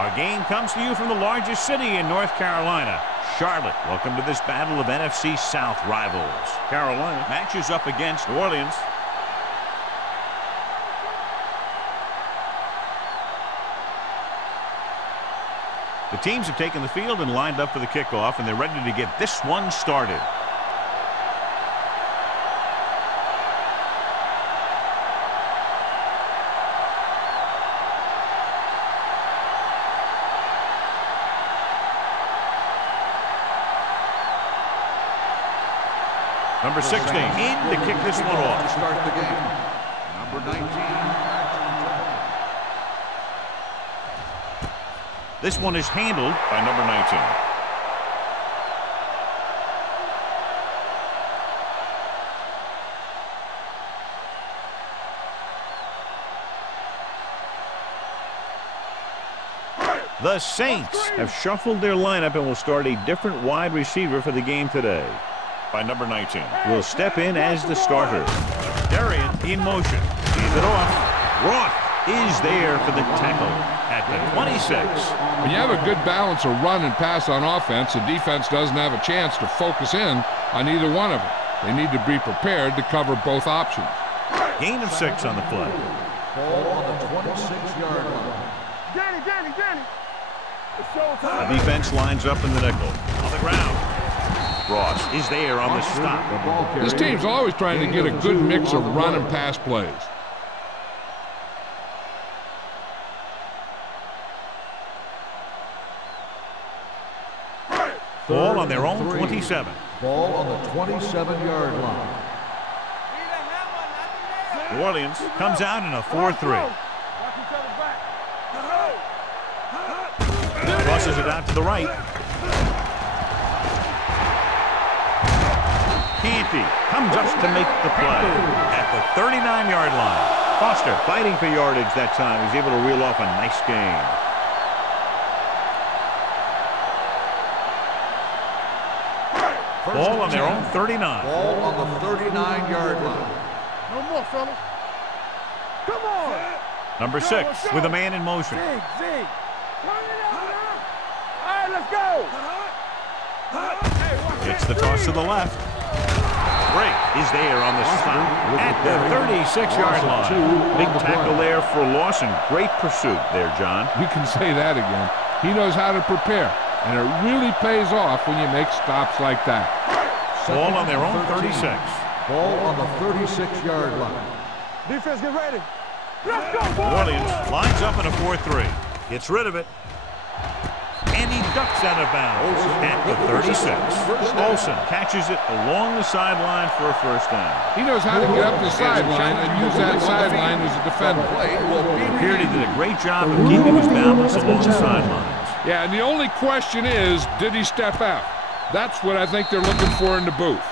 Our game comes to you from the largest city in North Carolina, Charlotte. Welcome to this battle of NFC South rivals. Carolina matches up against New Orleans. The teams have taken the field and lined up for the kickoff, and they're ready to get this one started. Number 16 in to kick this one off. To start the game, number 19. This one is handled by number 19. The Saints have shuffled their lineup and will start a different wide receiver for the game today. By number 19. Will step in as the starter. Darian in motion. Sees it off. Roth is there for the tackle at the 26. When you have a good balance of run and pass on offense, the defense doesn't have a chance to focus in on either one of them. They need to be prepared to cover both options. Gain of 6 on the play. Ball on the 26-yard line. Danny. The defense lines up in the nickel. On the ground. Ross is there on the stop. This team's always trying to get a good mix of run and pass plays. Ball on their own 27. Ball on the 27-yard line. New Orleans comes out in a 4-3. Crosses it out to the right. Canty comes up to make the play at the 39-yard line. Foster fighting for yardage that time. He's able to reel off a nice gain. Ball on their own 39. Ball on the 39-yard line. No more, fellas. Come on. Number 6 with a man in motion. Zig. Turn it up now. All right, let's go. It's the toss to the left. Break is there on the stop at the 36-yard line. Big tackle there for Lawson. Great pursuit there, John. You can say that again. He knows how to prepare, and it really pays off when you make stops like that. Ball on their own 36. Ball on the 36-yard line. Defense, get ready. Let's go, boys. New Orleans lines up in a 4-3. Gets rid of it. And he ducks out of bounds at the 36. Olsen catches it along the sideline for a first down. He knows how to get up the sideline and use that sideline as a defender. It appeared he did a great job of keeping his balance along the sidelines. Yeah, and the only question is, did he step out? That's what I think they're looking for in the booth.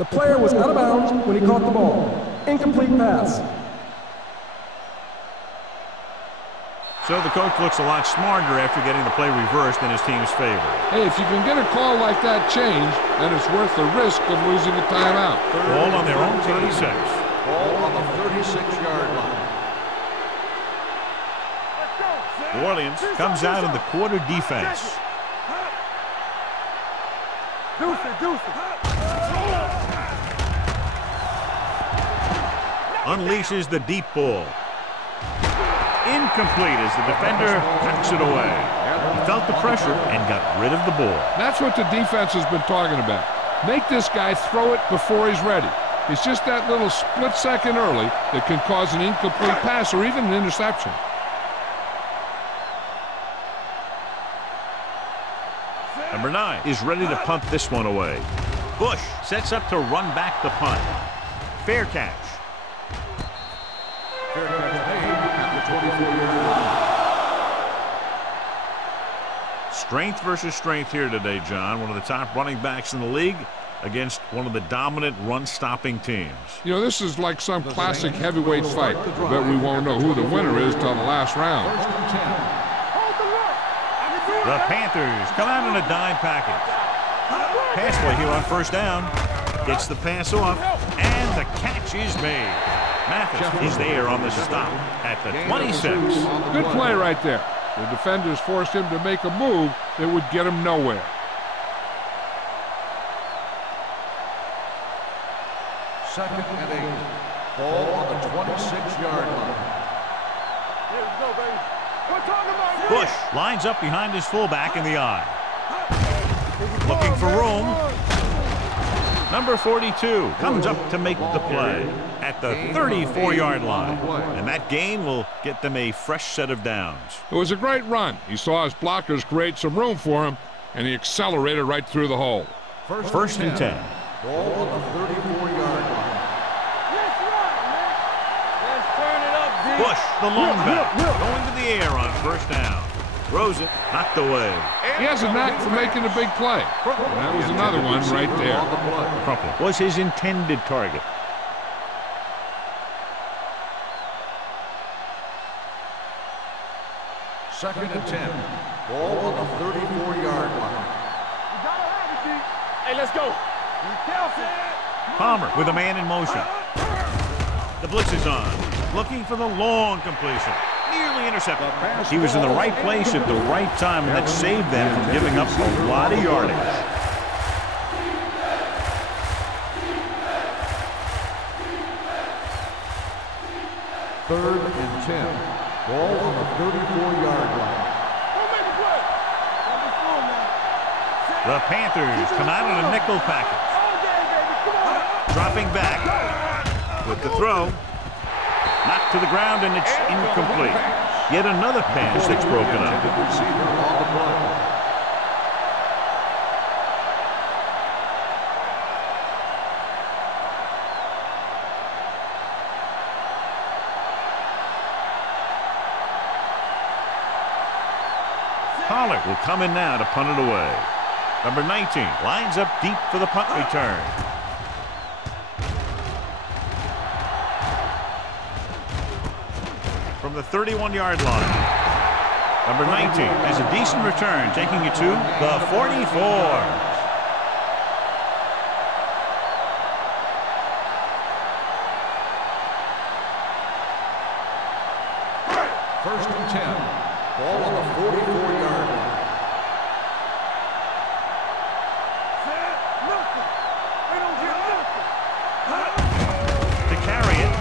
The player was out of bounds when he caught the ball. Incomplete pass. So the coach looks a lot smarter after getting the play reversed in his team's favor. Hey, if you can get a call like that changed, then it's worth the risk of losing a timeout. Ball on their own 36. Ball on the 36-yard line. New Orleans comes out in the quarter defense. Deuce it. Unleashes the deep ball. Incomplete as the defender knocks it away. He felt the pressure and got rid of the ball. That's what the defense has been talking about. Make this guy throw it before he's ready. It's just that little split second early that can cause an incomplete pass or even an interception. Number 9 is ready to punt this one away. Bush sets up to run back the punt. Fair catch. Fair catch made at the 24-yard line. Strength versus strength here today, John. One of the top running backs in the league against one of the dominant run-stopping teams. You know, this is like some classic heavyweight fight, but we won't know who the winner is till the last round. The Panthers come out in a dime package. Pass play here on first down. Gets the pass off, and the catch is made. Mathis is there on the stop at the 26. Good play right there. The defenders forced him to make a move that would get him nowhere. Second and 8. Ball on the 26-yard line. Here we go, baby. We're talking about Bush lines up behind his fullback in the eye. Looking for room. Number 42 comes up to make the play at the 34-yard line. And that gain will get them a fresh set of downs. It was a great run. He saw his blockers create some room for him, and he accelerated right through the hole. First and 10. Ball on the 34-yard line. Let's turn it up, D. Bush, the long back, going to the air on first down. Throws it, knocked away. He has a knack for making a big play. And that was another one right there. Crumpler was his intended target. Second and 10. Ball on the 34-yard line. You gotta have it, D. Hey, let's go. Be careful. Palmer with a man in motion. The blitz is on. Looking for the long completion. Nearly intercepted. He was in the right place at the right time, and that saved them from giving up a lot of yardage. Third and 10. Ball on the 34-yard line. Don't make a play. Don't be fooled now. The Panthers come out in a nickel package. All day, baby. Come on. Dropping back with the throw. Knocked to the ground, and it's incomplete. Yet another pass that's broken up. Receiver on the play. Pollard will come in now to punt it away. Number 19 lines up deep for the punt return. From the 31-yard line. Number 19 has a decent return, taking it to the 44. First and 10. Ball on the 44-yard line. Nothing. They don't get nothing. To carry it,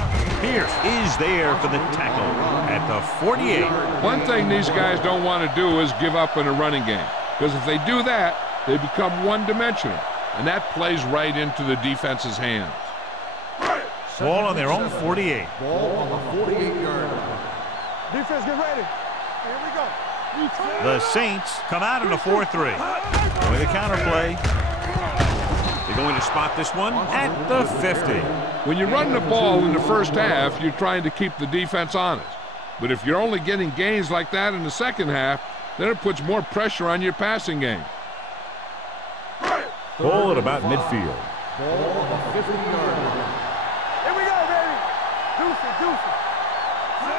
Pierce is there for the tackle at the 48. One thing these guys don't want to do is give up in a running game, because if they do that, they become one-dimensional, and that plays right into the defense's hands. Ball on their own 48. Ball on the 48-yard line. Defense, get ready. Here we go. The Saints come out in a 4-3. With a counter play. They're going to spot this one at the 50. When you're running the ball in the first half, you're trying to keep the defense honest. But if you're only getting gains like that in the second half, then it puts more pressure on your passing game. Ball at about midfield. Ball on the 50-yard line. Here we go, baby. Deuce it, deuce it.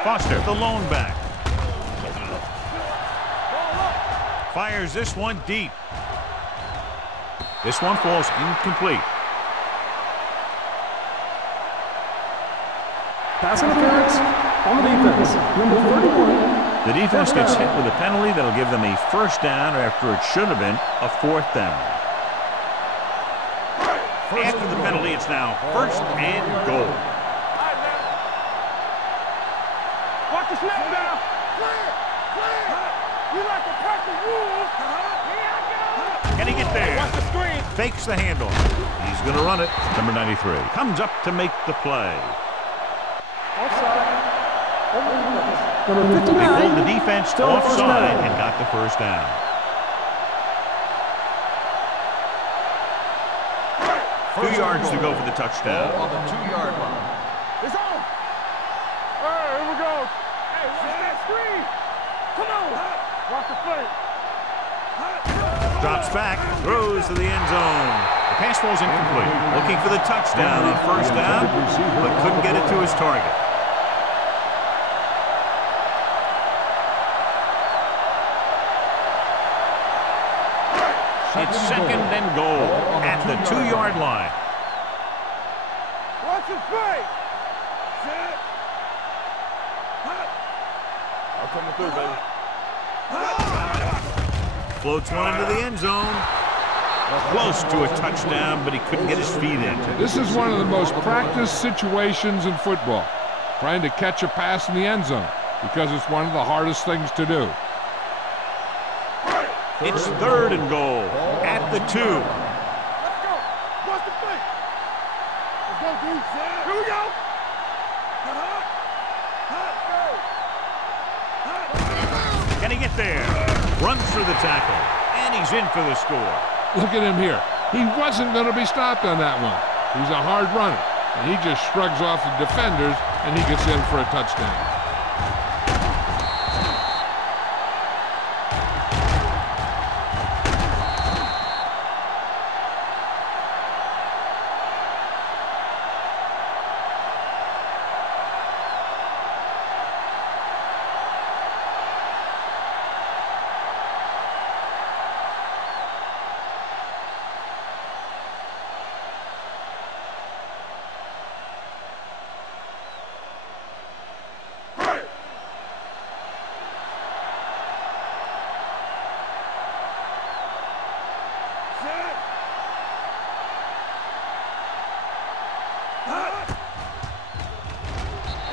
Foster, the lone back. Fires this one deep. This one falls incomplete. Pass interference on the defense. Number 31. The defense gets hit with a penalty that'll give them a first down after it should have been a fourth down. After the penalty, it's now first and goal. Watch the snap now. Clear, clear. You like to practice rules. Here I go. Can he get there? Watch the screen. Fakes the handle. He's going to run it. Number 93 comes up to make the play. Offside. Number They 59. pulled the defense Still first offside down. and got the first down. First 2 yards to go for the touchdown. Ball on the 2-yard line. It's on. All right, here we go. Hey, watch that screen. Come on. Watch the play. Drops back, throws to the end zone. The pass falls incomplete. Looking for the touchdown on first down, but couldn't get it to his target. It's It's second and goal at the 2-yard line. Watch your feet. Set. I'm coming through, baby. Floats one into the end zone. Close to a touchdown, but he couldn't get his feet in. This is one of the most practiced situations in football, trying to catch a pass in the end zone, because it's one of the hardest things to do. It's third and goal at the 2. Let's go. Watch the feet. Let's go, dude. Here we go. Can he get there? Runs through the tackle, and he's in for the score. Look at him here. He wasn't going to be stopped on that one. He's a hard runner, and he just shrugs off the defenders, and he gets in for a touchdown.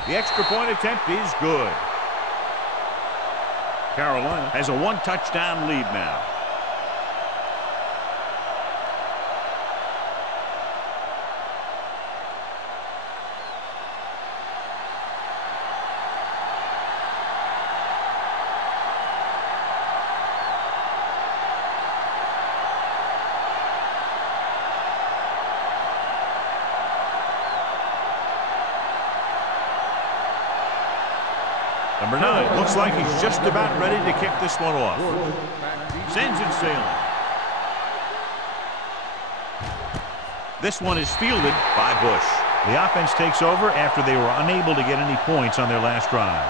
The extra point attempt is good. Carolina has a 1-touchdown lead now. Number 9 looks like he's just about ready to kick this one off. Sends it sailing. This one is fielded by Bush. The offense takes over after they were unable to get any points on their last drive.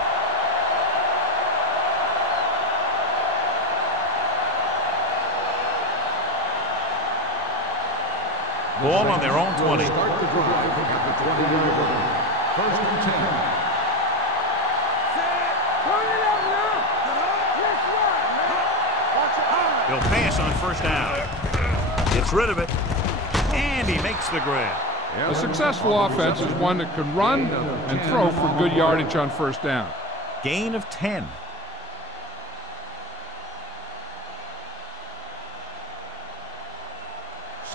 Ball on their own 20. Start the drive at the 20-yard line. First and 10. He'll pass on first down. Gets rid of it. And he makes the grab. A successful offense is one that can run and throw for good yardage on first down. Gain of 10.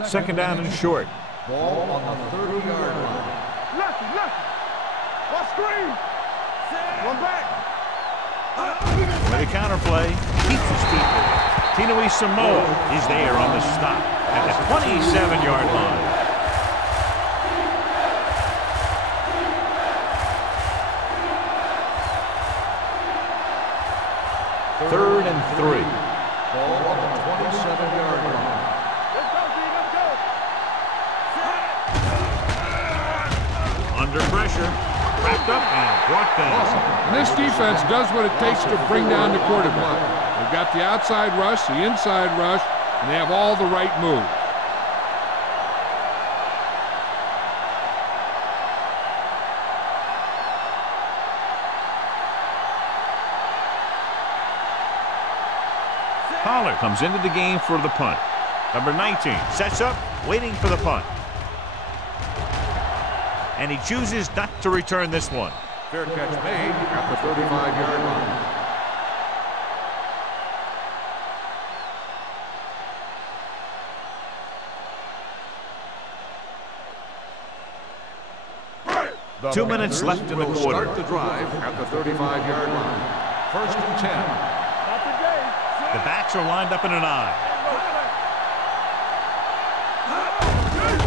Second down and short. Ball on the 30-yard line. Lucky. Watch screen. One back. With a counterplay, keeps his feet moving. Tinui Samoa is there on the stop at the 27-yard line. Third and 3. Ball on the 27-yard line. Let's go, D. Let's go. Under pressure. Wrapped up and brought down. And this defense does what it takes to bring down the quarterback. They've got the outside rush, the inside rush, and they have all the right moves. Pollard comes into the game for the punt. Number 19 sets up, waiting for the punt. And he chooses not to return this one. Fair catch made at the 35-yard line. The 2 minutes left in the will quarter. Start the drive at the 35-yard line. First and 10. Not today. The backs are lined up in an eye.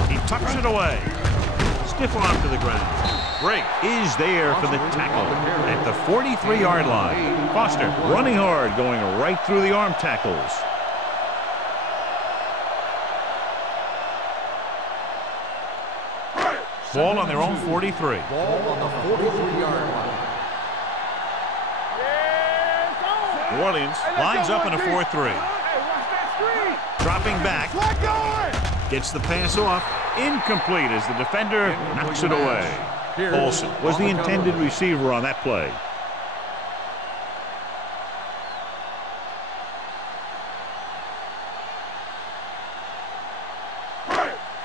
He tucks it away. Stiff arm to the ground. Drake is there for the tackle at the 43-yard line. Foster running hard, going right through the arm tackles. Ball on their own 43. Ball on the 43-yard line. New Orleans lines up in a 4-3. Hey, watch that screen. Dropping back. Gets the pass off. Incomplete as the defender knocks it away. Olsen was the intended receiver on that play.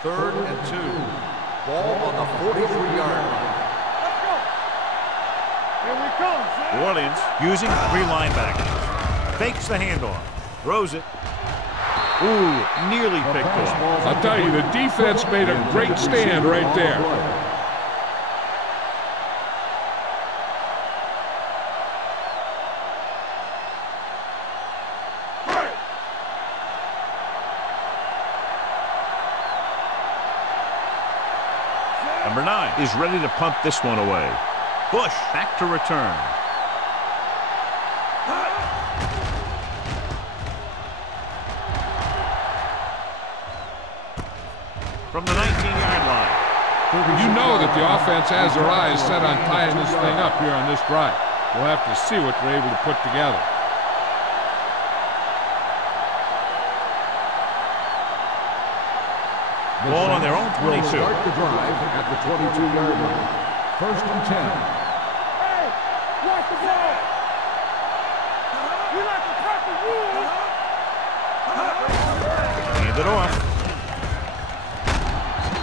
Third and 2. Ball on the 43-yard line. Let's go. Here we come, son. New Orleans using 3 linebackers. Fakes the handoff. Throws it. Ooh, nearly picked off. I'll tell you, the defense made a great stand right there. Number 9 is ready to punt this one away. Bush back to return. From the 19-yard line. You know that the offense has their eyes set on tying this thing up here on this drive. We'll have to see what they're able to put together. Ball on their own 22. Start the drive at the 22-yard line. First and 10. Hey, watch the ball. You like to press the rules. Hand it off.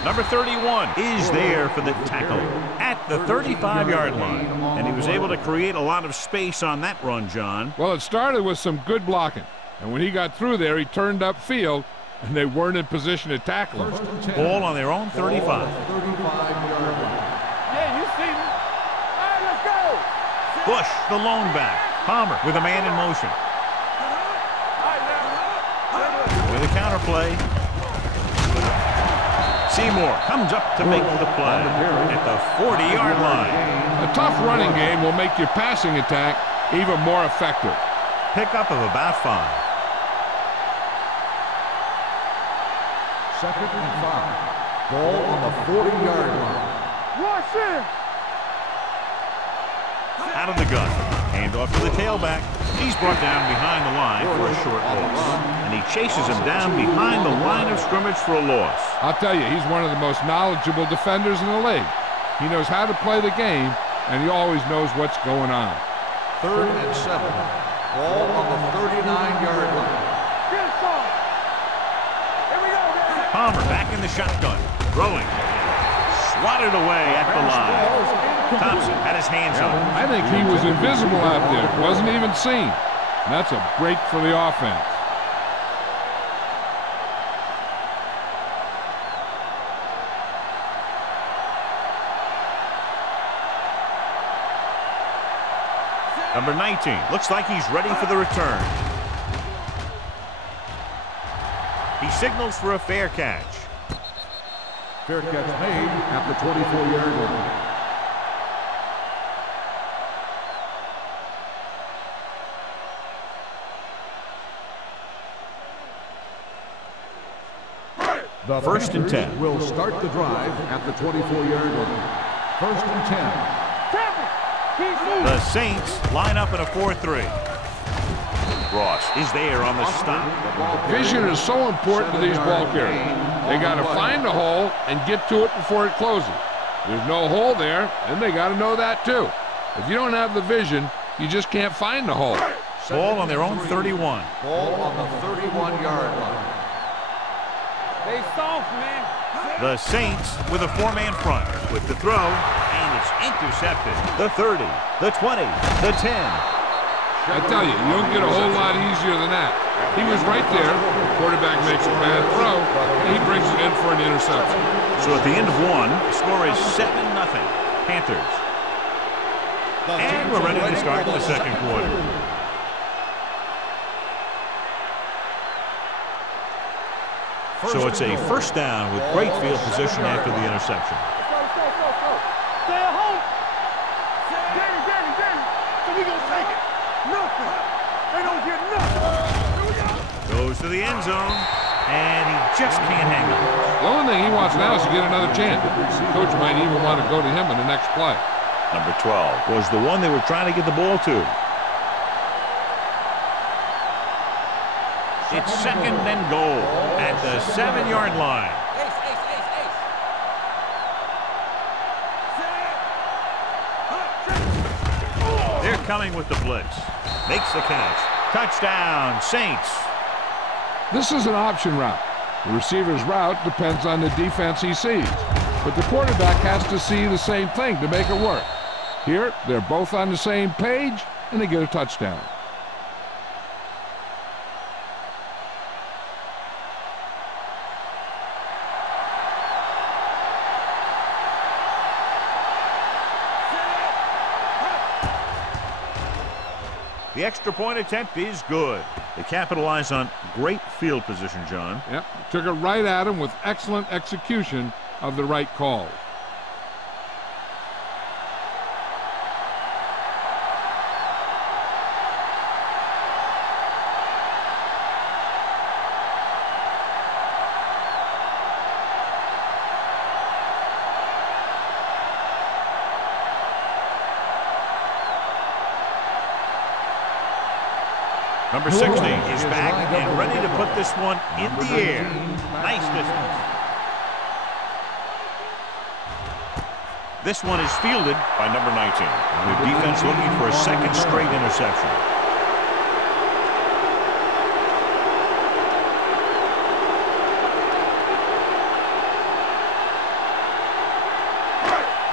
Number 31 is there for the tackle at the 35-yard line. And he was able to create a lot of space on that run, John. Well, it started with some good blocking. And when he got through there, he turned upfield, and they weren't in position to tackle him. Ball on their own 35. 35-yard line. Yeah, you see me. All right, let's go. Bush, the lone back. Palmer with a man in motion. All right, now. With a counter play. Seymour comes up to make the play at the 40-yard line. A tough running game will make your passing attack even more effective. Pickup of about 5. Second and 5. Ball on the 40-yard line. Rush in. Out of the gun. Handoff to the tailback. He's brought down behind the line for a short loss. And he chases him down behind the line of scrimmage for a loss. I'll tell you, he's one of the most knowledgeable defenders in the league. He knows how to play the game, and he always knows what's going on. Third and 7. Ball on the 39-yard line. Get it, son. Here we go, man. Palmer back in the shotgun. Throwing. Swatted away at the line. Thompson had his hands up. I think he was invisible out there. Wasn't even seen. And that's a break for the offense. Number 19 looks like he's ready for the return. He signals for a fair catch. Fair catch made at the 24-yard line. The First and Panthers 10. will start the drive at the 24-yard line. First and 10. The Saints line up in a 4-3. Ross is there on the stop. Vision is so important to these ball carriers. They got to find a hole and get to it before it closes. There's no hole there, and they got to know that too. If you don't have the vision, you just can't find the hole. Ball on their own 31. Ball on the 31-yard line. They soft, man. The Saints with a 4-man front with the throw, and it's intercepted. The 30, the 20, the 10. I tell you, you don't get a whole lot easier than that. He was right there. Quarterback makes a bad throw, and he brings it in for an interception. So at the end of 1, the score is 7-0. Panthers. And we're ready to start the second quarter. So it's a first down with great field position after the interception. Go. Stay at home. Danny. So we gonna take it. Nothing. They don't get nothing. Here we go. Goes to the end zone, and he just can't hang on. The only thing he wants now is to get another chance. Coach might even want to go to him in the next play. Number 12 was the one they were trying to get the ball to. It's second and goal at the 7-yard line. They're coming with the blitz. Makes the catch. Touchdown, Saints. This is an option route. The receiver's route depends on the defense he sees. But the quarterback has to see the same thing to make it work. Here, they're both on the same page, and they get a touchdown. The extra point attempt is good. They capitalize on great field position, John. Yep, took it right at him with excellent execution of the right calls. Number 60 is back and ready to put this one in the air. Nice distance. This one is fielded by number 19. The defense looking for a second straight interception.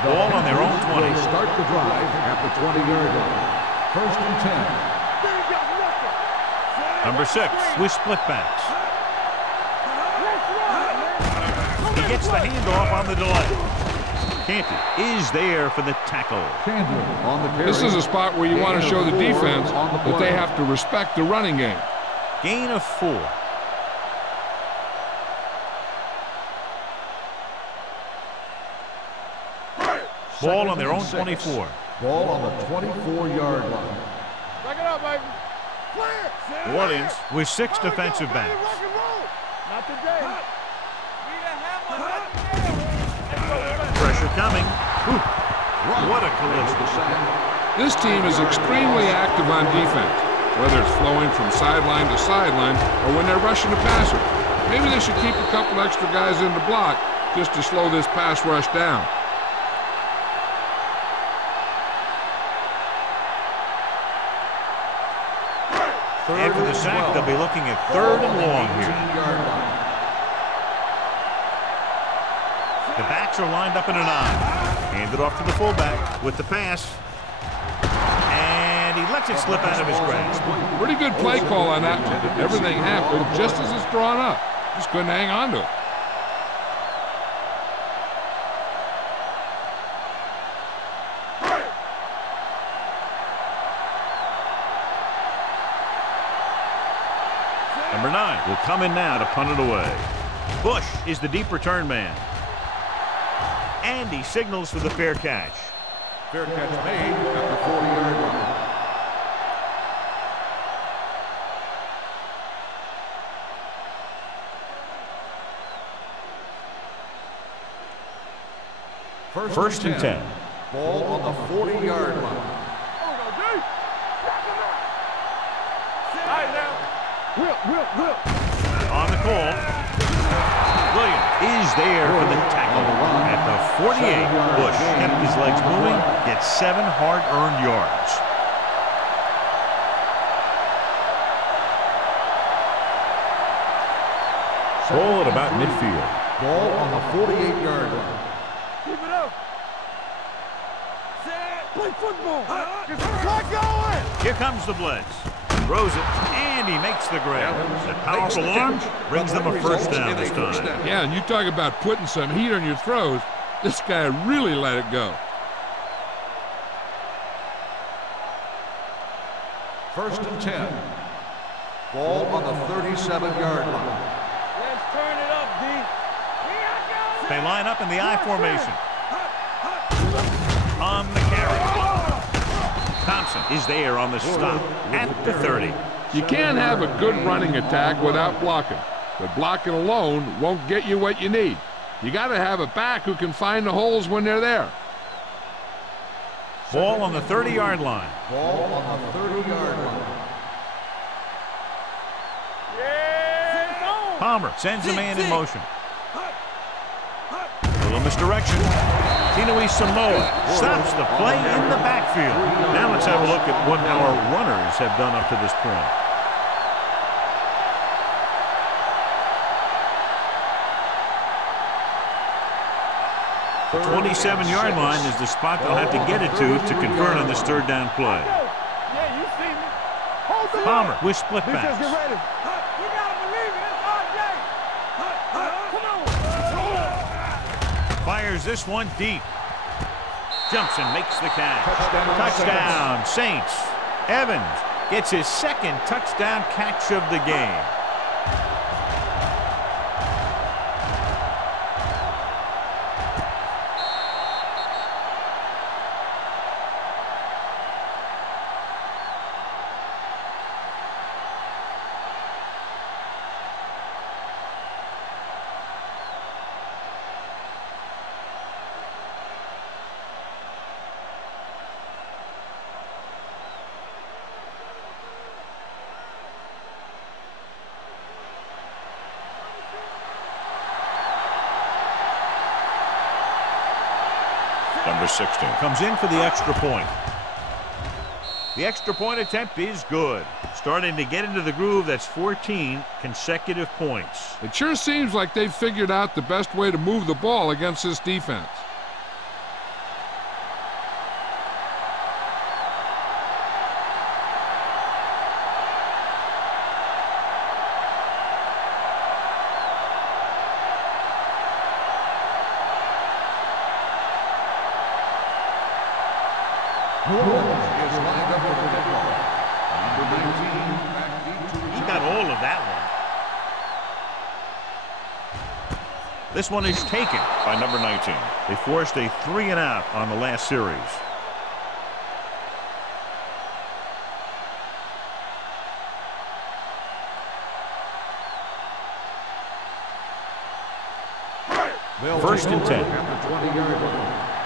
Ball on their own 20. Start the drive at the 20-yard line. First and 10. Number 6 with split backs. He gets the handoff on the delay. Canty is there for the tackle. On the carry. This is a spot where you want to show the defense that they have to respect the running game. Gain of 4. Ball on their own 24. Ball on the 24-yard line. Back it up, baby. Clear. New Orleans with 6 defensive backs. Not today. Pressure coming. Ooh, what a collision. This team is extremely active on defense, whether it's flowing from sideline to sideline or when they're rushing the passer. Maybe they should keep a couple extra guys in the block just to slow this pass rush down. After the sack, they'll be looking at 3rd and long here. The backs are lined up in an I. Handed off to the fullback with the pass. And he lets it slip out of his grasp. Pretty good play call on that one. Everything happened just as it's drawn up. Just couldn't hang on to it. Number 9 will come in now to punt it away. Bush is the deep return man. And he signals for the fair catch. Fair catch made at the 40-yard line. First and 10. Ball on the 40-yard line. On the call. Williams is there for the tackle. At the 48, Bush kept his legs moving, gets 7 hard-earned yards. Ball at about midfield. Ball on the 48-yard line. Keep it up. Play football. Get some clock going. Here comes the blitz. Throws it, and he makes the grab. That powerful arm brings them a first down this time. Yeah, and you talk about putting some heat on your throws. This guy really let it go. First and 10. Ball on the 37-yard line. Let's turn it up, D. They line up in the I formation. On the carry. Thompson is there on the stop at the 30. You can't have a good running attack without blocking, but blocking alone won't get you what you need. You got to have a back who can find the holes when they're there. Ball on the 30-yard line. Ball on the 30-yard line. Yeah. Palmer sends a man in motion. A little misdirection. Tinui Samoa stops the play in the backfield. Now let's have a look at what our runners have done up to this point. The 27-yard line is the spot they'll have to get it to convert on this third down play. Yeah, you see me. Hold the Palmer with split pass. Get ready. You gotta believe it. It's our day. Come on. Fires this one deep. Jumps and makes the catch. Touchdown, Saints. Evans gets his second touchdown catch of the game. Number 16 comes in for the extra point. The extra point attempt is good. Starting to get into the groove. That's 14 consecutive points. It sure seems like they've figured out the best way to move the ball against this defense. He got all of that one. This one is taken by number 19. They forced a 3-and-out on the last series. First and 10.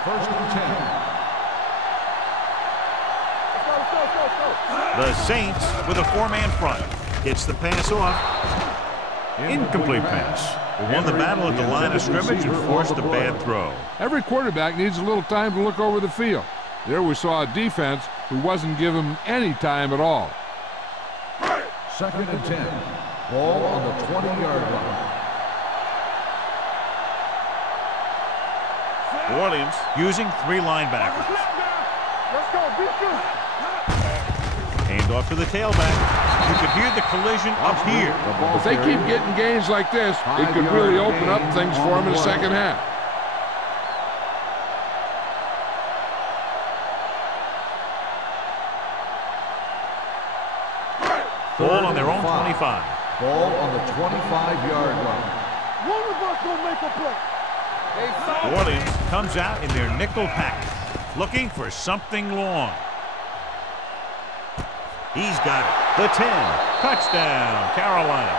First and 10. The Saints with a 4-man front. Gets the pass off. Incomplete pass. Won the battle at the line of scrimmage and forced a bad throw. Every quarterback needs a little time to look over the field. There we saw a defense who wasn't given any time at all. Second and 10. Ball on the 20-yard line. New Orleans using 3 linebackers. Let's go. Be good. Hand off to the tailback. You could hear the collision up here. If they keep getting gains like this, it could really open up things for them in the second half. Ball on their own 25. Ball on the 25-yard line. One of us gonna make a play. New Orleans comes out in their nickel package, looking for something long. He's got it. The 10. Touchdown, Carolina.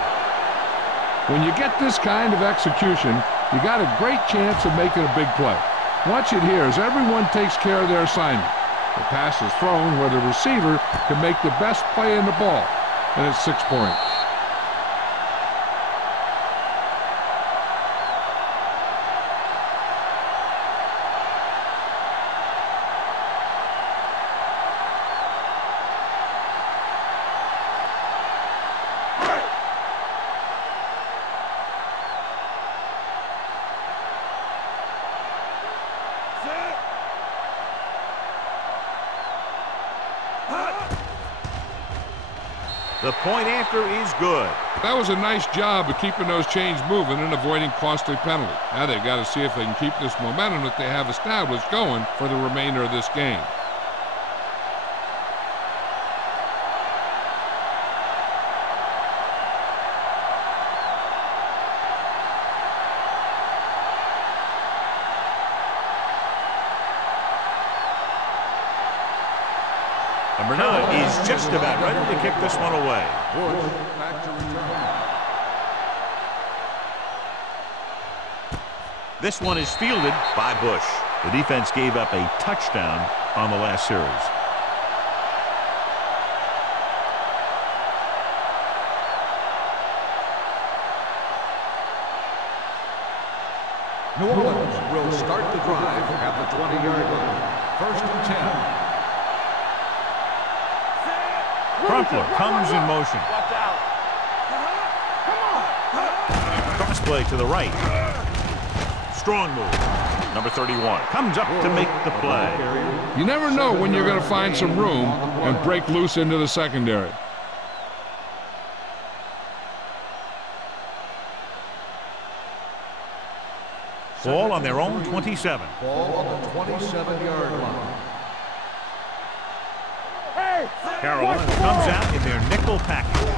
When you get this kind of execution, you got a great chance of making a big play. Watch it here as everyone takes care of their assignment. The pass is thrown where the receiver can make the best play in the ball, and it's 6 points. The point after is good. That was a nice job of keeping those chains moving and avoiding costly penalties. Now they've got to see if they can keep this momentum that they have established going for the remainder of this game. Number 9 is just about ready to kick this one away. Bush back to return. This one is fielded by Bush. The defense gave up a touchdown on the last series. New Orleans will start the drive at the 20-yard line. 1st and 10. Crumpler comes in motion. Watch out. Cross play to the right. Strong move. Number 31 comes up to make the play. You never know when you're going to find some room and break loose into the secondary. Ball on their own 27. Ball on the 27-yard line. Carolina comes out in their nickel package.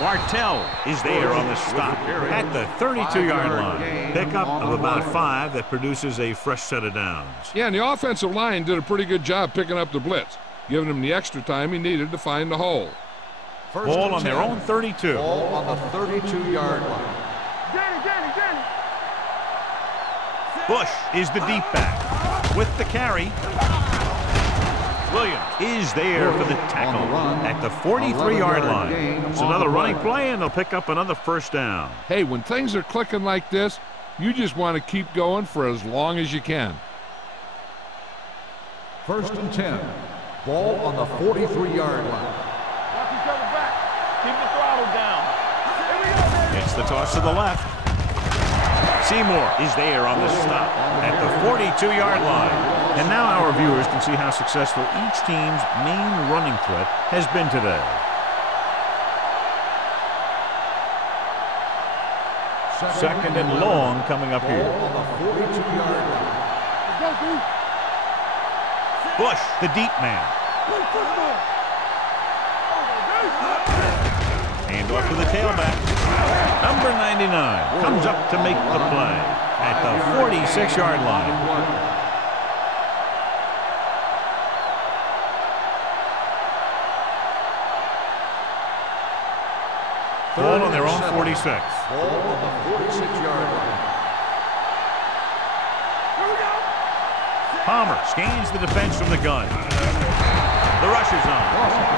Bartell is there on the stop at the 32-yard line. Pickup of about 5 that produces a fresh set of downs. Yeah, and the offensive line did a pretty good job picking up the blitz, giving him the extra time he needed to find the hole. Ball on their own 32. Ball on the 32-yard line. Bush is the deep back with the carry. Williams is there for the tackle at the 43-yard line. It's another running play, and they'll pick up another first down. Hey, when things are clicking like this, you just want to keep going for as long as you can. 1st and 10. Ball on the 43-yard line. Watch each other back. Keep the throttle down. Here we go, baby. It's the toss to the left. Seymour is there on the stop at the 42-yard line. And now our viewers can see how successful each team's main running threat has been today. Second and long coming up here. On the 42-yard line. Bush, the deep man. Hand off to the tailback. Number 99 comes up to make the play at the 46-yard line. Ball on their own 46. Ball on the 46-yard line. Palmer scans the defense from the gun. The rush is on.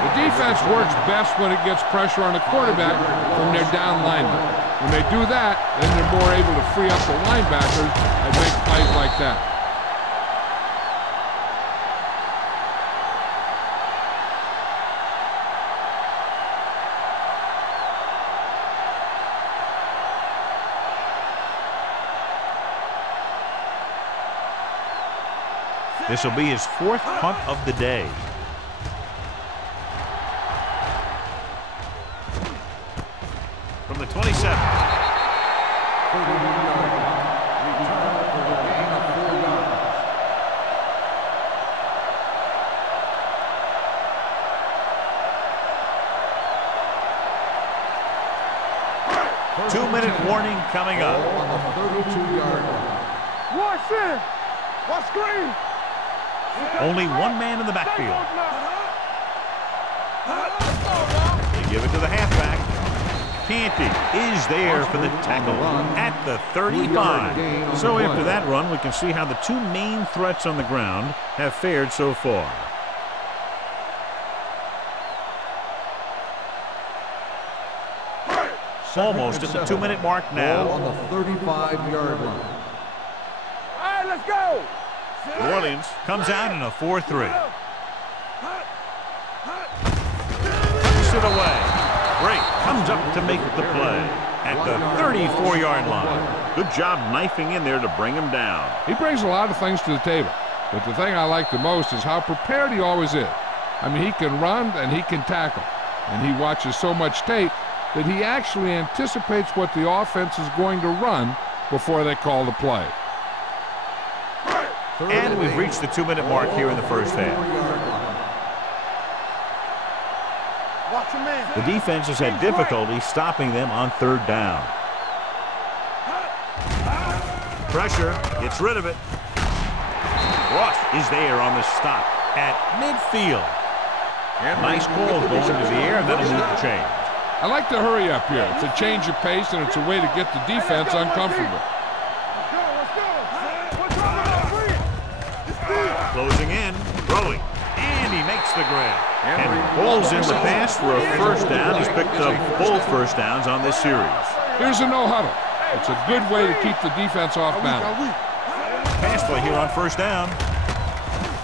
The defense works best when it gets pressure on the quarterback from their down linemen. When they do that, then they're more able to free up the linebackers and make plays like that. This will be his 4th punt of the day. From the 27. Two-minute warning coming up. On the 32-yard line. Watch in. Watch screen. Only one man in the backfield. They give it to the halfback. Canty is there for the tackle at the 35. So after that run, we can see how the two main threats on the ground have fared so far. Almost at the 2-minute mark now. On the 35-yard line. All right, let's go. New Orleans comes out in a 4-3. Puts it away. Drake comes up to make the play at the 34-yard line. Good job knifing in there to bring him down. He brings a lot of things to the table, but the thing I like the most is how prepared he always is. I mean, he can run and he can tackle, and he watches so much tape that he actually anticipates what the offense is going to run before they call the play. And we've reached the 2-minute mark here in the first half. Watch your man. The defense has had difficulty stopping them on 3rd down. Pressure, gets rid of it. Ross is there on the stop at midfield. Nice call going to the air, and that'll move the change. I like to hurry up here. It's a change of pace, and it's a way to get the defense uncomfortable. Closing in, throwing, and he makes the grab. Henry pulls in the pass for a first down. He's picked up both first downs on this series. Here's a no huddle. It's a good way to keep the defense off balance. Pass play here on first down.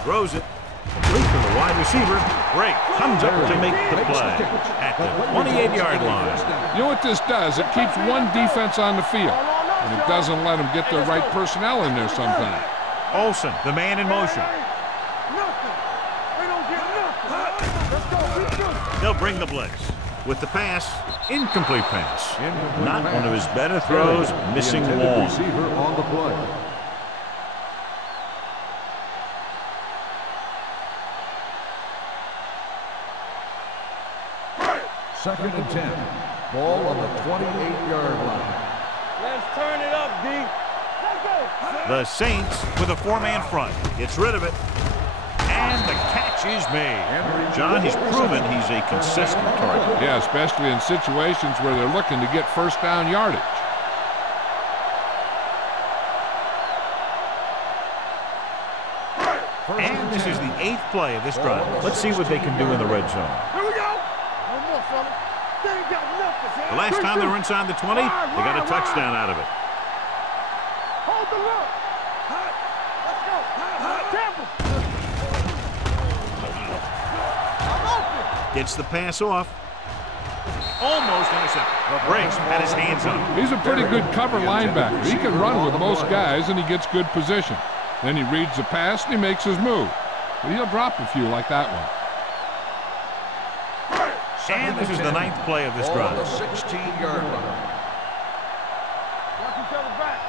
Throws it. Complete from the wide receiver. Break. Comes up to make the play at the 28-yard line. You know what this does? It keeps one defense on the field, and it doesn't let them get the right personnel in there sometimes. Olsen, the man in motion. They'll bring the blitz. With the pass, incomplete pass. Not one of his better throws, missing long. Receiver on the play. Second and 10. Ball on the 28-yard line. Let's turn it up, D. Let's go. The Saints with a four-man front. Gets rid of it. And the catch is made. John, he's proven he's a consistent target. Yeah, especially in situations where they're looking to get first down yardage. And this is the 8th play of this drive. Let's see what they can do in the red zone. Here we go. One more, fella. They ain't got nothing. The last time they were inside the 20, they got a touchdown out of it. Hold the look. Let's go. Temple. I'm open. Gets the pass off. Almost intercepted. Briggs had his hands on it. He's a pretty good cover linebacker. He can run with most guys, and he gets good position. Then he reads the pass, and he makes his move. But he'll drop a few like that one. And this is the 9th play of this drive. The 16-yard line. Watch each other back.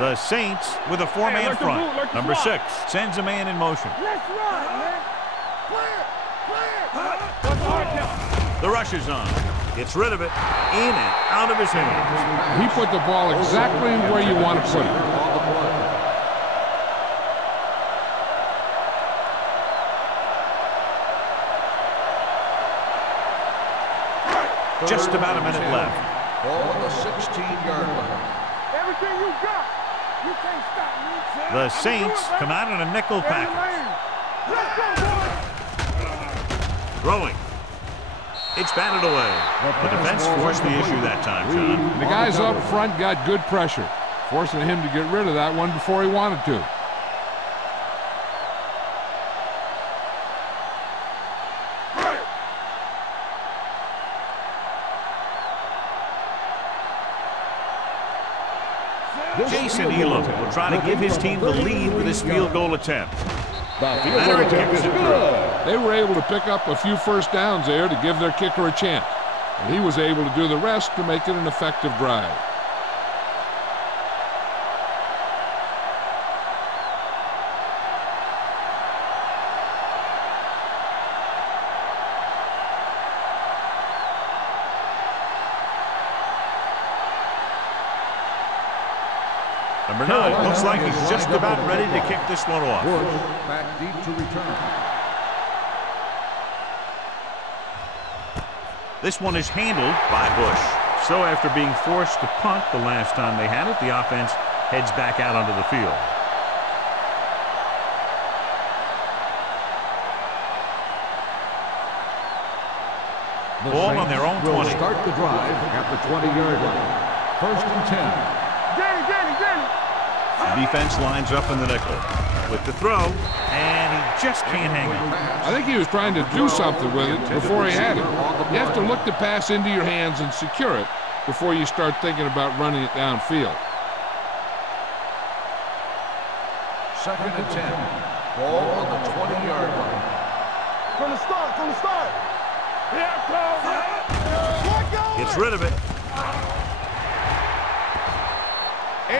The Saints with a four-man front. Number 6 sends a man in motion. Let's run, man. Clear. The rush is on. Gets rid of it. In and out of his hands. He put the ball exactly where you want to put it. Just about a minute left. Ball on the 16-yard line. Everything you got. You can't stop me. The Saints come out in a nickel package. Let's go, boys. Throwing. It's batted away. The defense forced the issue that time, John. The guys up front got good pressure, forcing him to get rid of that one before he wanted to. Jason Elam will try to give his team the lead with his field goal attempt. They were able to pick up a few first downs there to give their kicker a chance. And he was able to do the rest to make it an effective drive. Number 9 looks like he's just about ready to kick this one off. Back deep to return. This one is handled by Bush. So after being forced to punt the last time they had it, the offense heads back out onto the field. Ball on their own 20. Will start the drive at the 20-yard line. First and 10. Danny. The defense lines up in the nickel with the throw, and he just can't hang on. I think he was trying to do something with it before he had it. You have to look the pass into your hands and secure it before you start thinking about running it downfield. Second and 10. Ball on the 20-yard line. From the start. Here comes. Gets rid of it.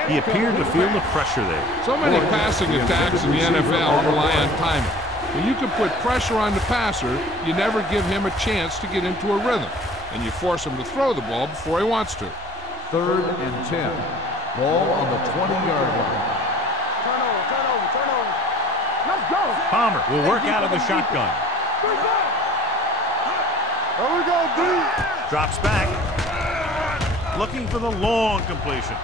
He appeared to feel the pressure there. So many passing attacks in the NFL rely on timing. When you can put pressure on the passer, you never give him a chance to get into a rhythm, and you force him to throw the ball before he wants to. Third and 10. Ball on the 20-yard line. Turn over. Let's go. Palmer will work out of the shotgun. There we go, D. Drops back. Looking for the long completion.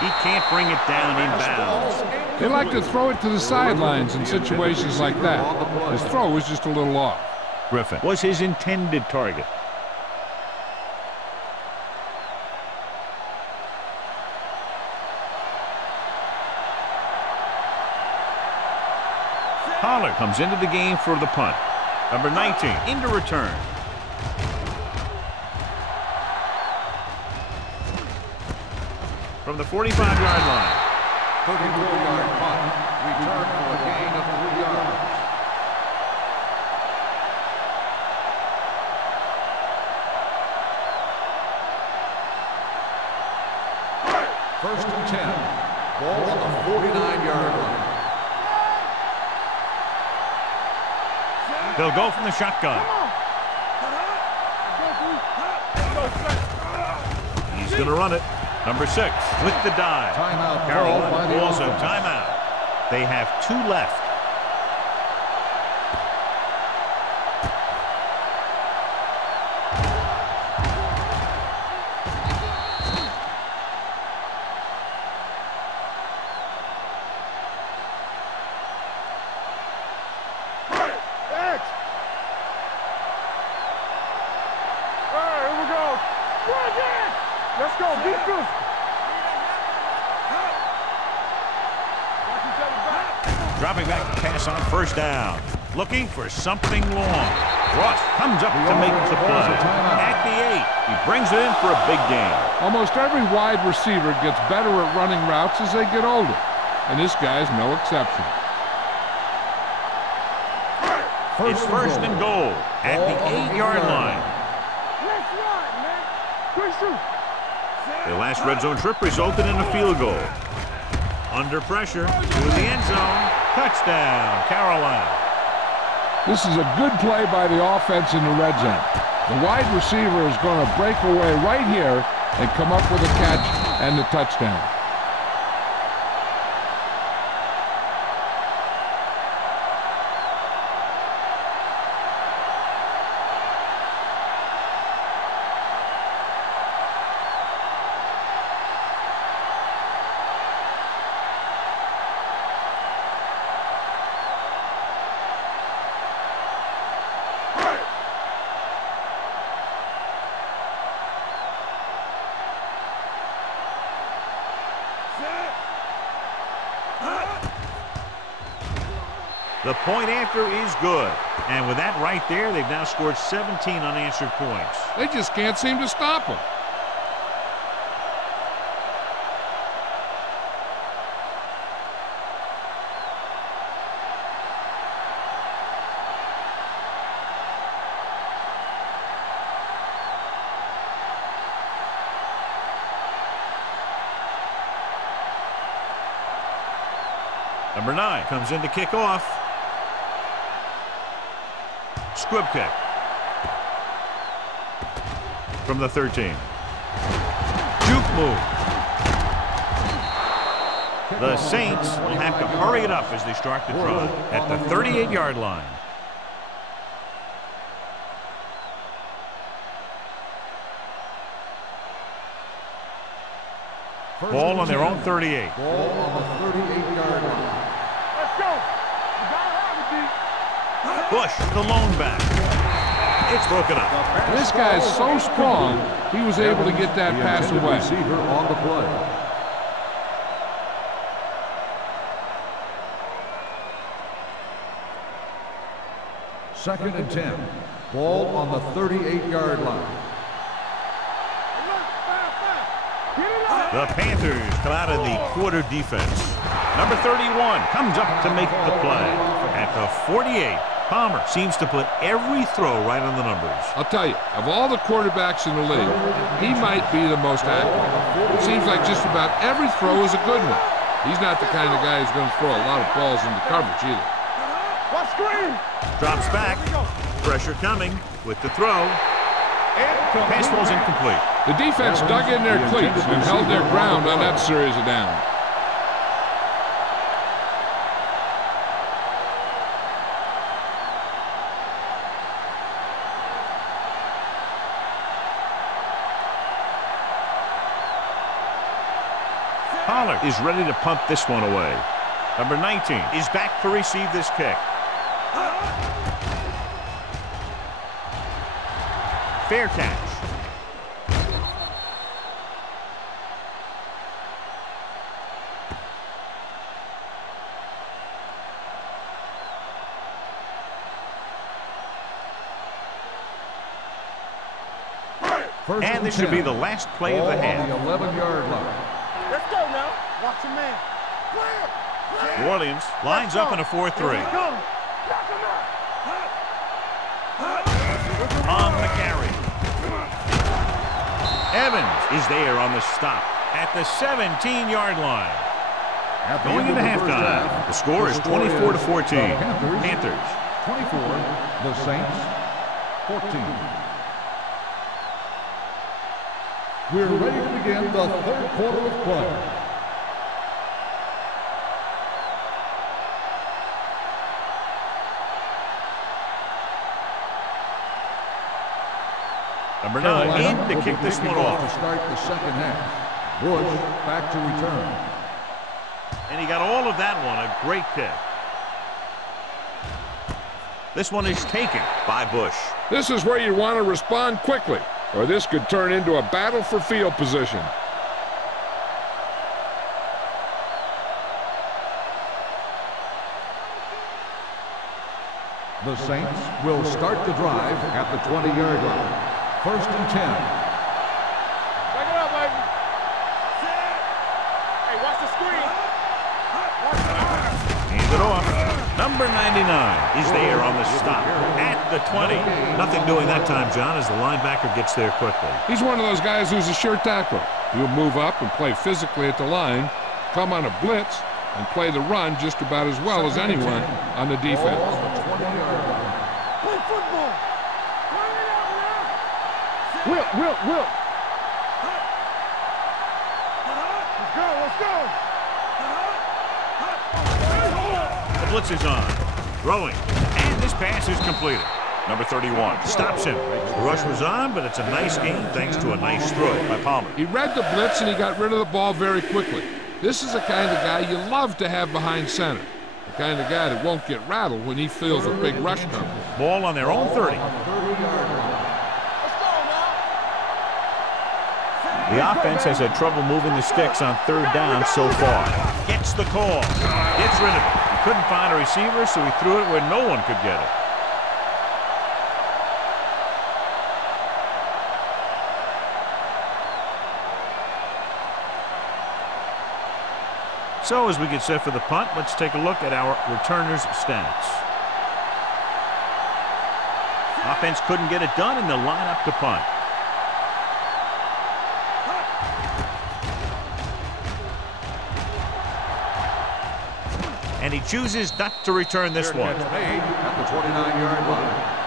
He can't bring it down inbounds. They like to throw it to the sidelines in situations like that. His throw was just a little off. Griffin was his intended target. Pollard comes into the game for the punt. Number 19 into return. From the 45-yard line. 34-yard punt. Return for a gain of 3 yards. First and 10. Ball on the 49-yard line. They'll go from the shotgun. He's going to run it. Number 6 with the dive. Timeout Carolina called by the calls a offense. timeout. They have 2 left. Let's go, beat this. Dropping back to pass on first down. Looking for something long. Ross comes up to make the play. At the 8, he brings it in for a big gain. Almost every wide receiver gets better at running routes as they get older, and this guy's no exception. It's first and goal at the 8-yard line. Let's run, man. Quick shoot. The last red zone trip resulted in a field goal. Under pressure to the end zone. Touchdown, Carolina. This is a good play by the offense in the red zone. The wide receiver is going to break away right here and come up with a catch and the touchdown. The point after is good. And with that right there, they've now scored 17 unanswered points. They just can't seem to stop him. Number 9 comes in to kick off. Squib kick. From the 13. Juke move. The Saints will have to hurry it up as they start the drive at the 38-yard line. Ball on their own 38. Ball on the 38-yard line. Let's go. You gotta have it, D. Bush, the lone back. It's broken up. This guy's so strong, he was able to get that pass The away. receiver on the play. Second and 10. Ball on the 38-yard line. The Panthers come out in the quarter defense. Number 31 comes up to make the play. At the 48, Palmer seems to put every throw right on the numbers. I'll tell you, of all the quarterbacks in the league, he might be the most accurate. It seems like just about every throw is a good one. He's not the kind of guy who's going to throw a lot of balls into coverage either. What screen? Drops back. Pressure coming with the throw. Pass ball's incomplete. The defense dug in their cleats and held their ground on that series of downs. Pollard is ready to punt this one away. Number 19 is back to receive this kick. Fair catch. And this should be the last play of the half. On the 11-yard line. Let's go now. Watch your man. Clear. New Orleans lines up in a 4-3. Go. Knock him out. On the carry. Evans is there on the stop at the 17-yard line. Going into halftime, the score is 24-14. Panthers. 24, the Saints 14. We're ready to begin the third quarter of play. Number 9 in to kick this one off. To start the second half. Bush back to return. And he got all of that one. A great kick. This one is taken by Bush. This is where you want to respond quickly, or this could turn into a battle for field position. The Saints will start the drive at the 20-yard line. 1st and 10. Back it up, baby. Hey, watch the screen. Hands it off. Number 99 is there on the stop at the 20. Nothing doing that time, John, as the linebacker gets there quickly. He's one of those guys who's a sure tackler. He'll move up and play physically at the line, come on a blitz, and play the run just about as well as anyone on the defense. Play football. Will. Let's go. The blitz is on. Throwing. And this pass is completed. Number 31 stops him. The rush was on, but it's a nice game thanks to a nice throw by Palmer. He read the blitz and he got rid of the ball very quickly. This is the kind of guy you love to have behind center. The kind of guy that won't get rattled when he feels a big rush coming. Ball on their own 30. The offense has had trouble moving the sticks on 3rd down so far. Gets the call. Gets rid of it. He couldn't find a receiver, so he threw it where no one could get it. So as we get set for the punt, let's take a look at our returners' stats. Offense couldn't get it done, and they'll line up to punt. And he chooses not to return this one. Catch made at the 29-yard line.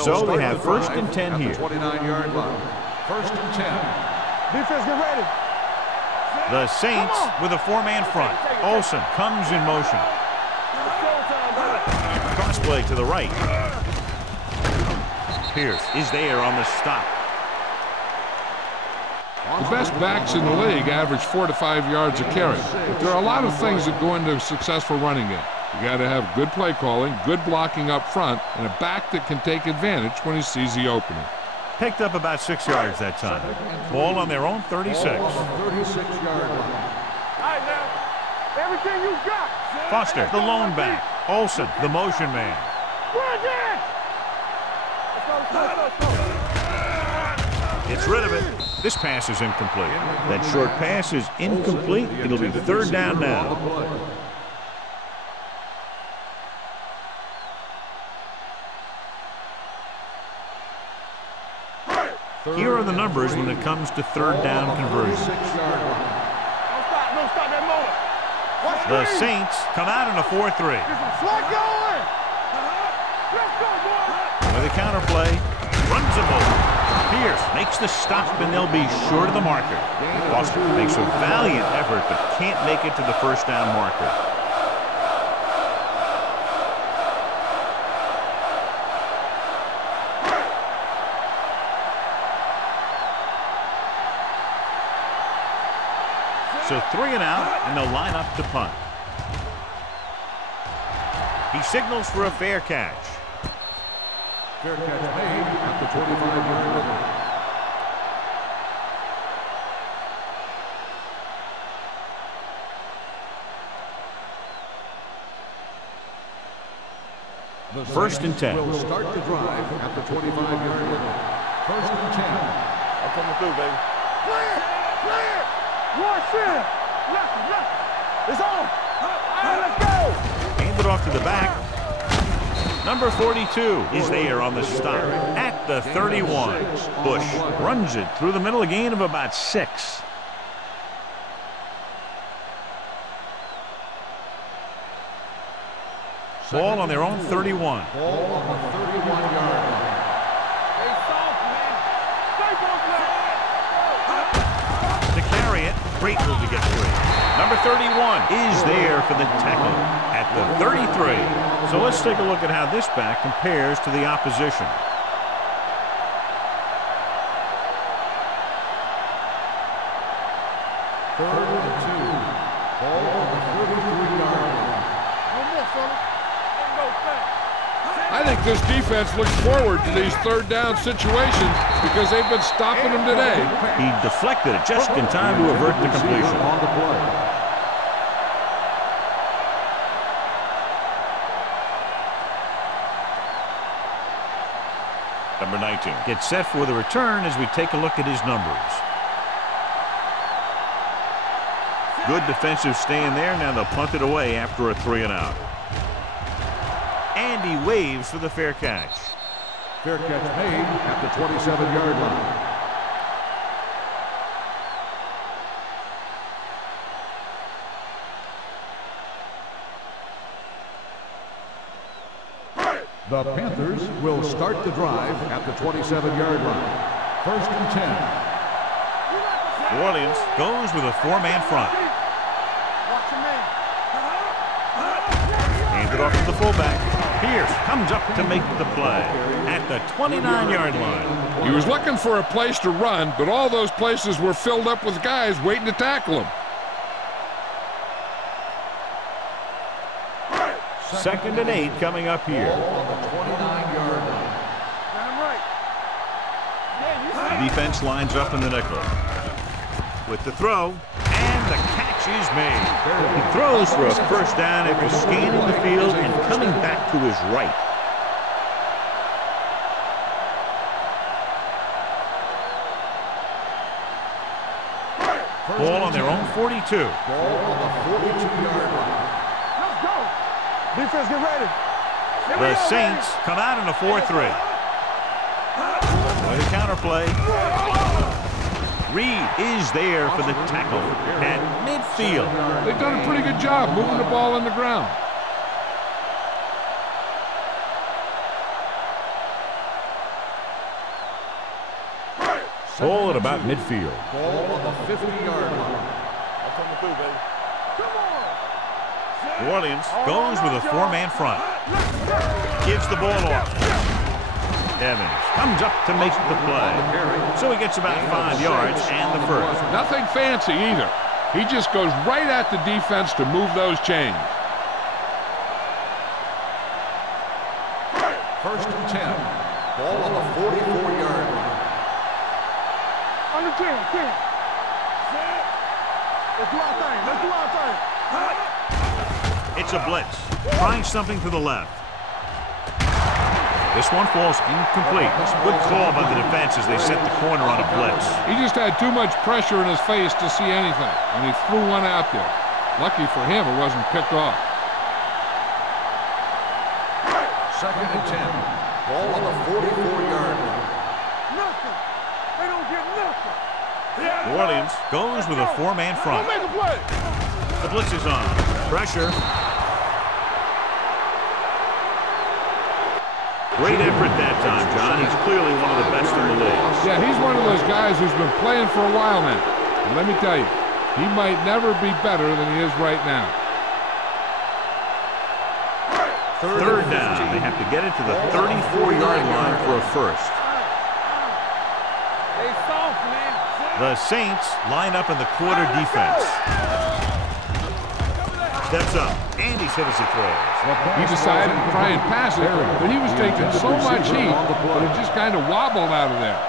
So we have 1st and 10 here. 29-yard line. 1st and 10. Defense, get ready. The Saints with a 4-man front. Olsen comes in motion. Crossplay to the right. Pierce is there on the stop. The best backs in the league average 4 to 5 yards a carry. But there are a lot of things that go into a successful running game. You got to have good play calling, good blocking up front, and a back that can take advantage when he sees the opening. Picked up about 6 yards that time. Ball on their own 36. 36-yard line. All right, now. Everything you got. Foster, the lone back. Olsen, the motion man. Run it. Let's go. Gets rid of it. This pass is incomplete. That short pass is incomplete. It'll be 3rd down now. Here are the numbers when it comes to 3rd down conversion. Don't stop that motor. The Saints come out in a 4-3. Slide going. Let's go, boy. With a counterplay, runs him over. Pierce makes the stop, and they'll be short of the marker. Foster makes a valiant effort, but can't make it to the 1st down marker. So 3 and out, and they'll line up to punt. He signals for a fair catch. Fair catch made at the 25-yard line. The First and 10. Will start the drive at the 25-yard line. First and 10. I'm coming through, baby. Clear! Clear! Rush in! Left. It's on! All right, let's go! Hand it off to the back. Number 42 is there on the stop at the 31. Bush runs it through the middle, a gain of about 6. Ball on their own 31. Ball on the 31-yard line. Hey, soft, man. Stay To carry it, great move to get free. Number 31 is there for the tackle at the 33. So let's take a look at how this back compares to the opposition. Third and 2. Ball on the 33-yard line. No more, fella. Ain't no thing. I think this defense looks forward to these third down situations because they've been stopping them today. He deflected it just in time to avert the completion. On the play. Number 19 gets set for the return as we take a look at his numbers. Good defensive stand there. Now they'll punt it away after a 3-and-out. And he waves for the fair catch. Fair catch made at the 27-yard line. The Panthers will start the drive at the 27-yard line. First and 10. New Orleans goes with a 4-man front. Watch your man. Hands it off to the fullback. Pierce comes up to make the play at the 29-yard line. He was looking for a place to run, but all those places were filled up with guys waiting to tackle him. Second and 8 coming up here. On the 29-yard line. Damn right. Yeah, The defense lines up in the nickel. With the throw, and the catch is made. He throws for a first down after scanning the field and coming back to his right. Ball on their own 42. Ball on the 42-yard line. let's go. Defense, get ready. Here we The go, Saints baby. come out in a 4-3. Way to counterplay. Reed is there for the tackle at midfield. They've done a pretty good job moving the ball on the ground. Ball at about midfield. Ball on the 50-yard line. I'm coming through, baby. Come on. New Orleans goes with a 4-man front. Gives the ball off. Evans comes up to make the play. So he gets about 5 yards and the first. Nothing fancy either. He just goes right at the defense to move those chains. First and 10. Ball on the 44-yard line. On the 10. Let's do our thing. Let's do our thing. It's a blitz. Trying something to the left. This one falls incomplete. Good call by the defense as they set the corner on a blitz. He just had too much pressure in his face to see anything, and he threw one out there. Lucky for him, it wasn't picked off. Second and 10. Ball on the 44-yard line. Nothing. They don't get nothing. New Orleans goes with a 4-man front. Don't make a play. The blitz is on. Pressure. Great effort that time, John. He's clearly one of the best in the league. Yeah, he's one of those guys who's been playing for a while now. And let me tell you, he might never be better than he is right now. Third down. They have to get it to the 34-yard line for a first. Hey, soft, man. The Saints line up in the quarter defense. Steps up, and he's hit as he throws. He decided to try and pass it, but he was taking so much heat that it just kind of wobbled out of there.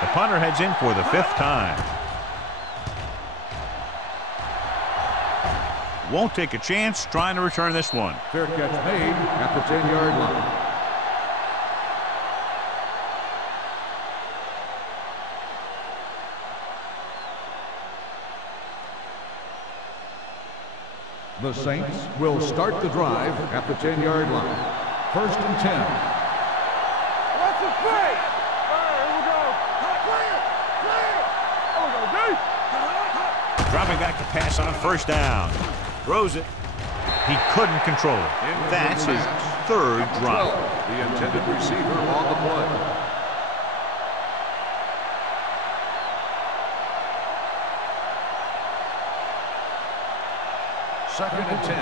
The punter heads in for the 5th time. Won't take a chance trying to return this one. Fair catch made at the 10-yard line. The Saints will start the drive at the 10-yard line. 1st and 10. That's a play. All right, here we go. Clear. Oh, go deep. Dropping back to pass on 1st down. Throws it. He couldn't control it. That's his 3rd drop. The intended receiver on the play. Second and 10.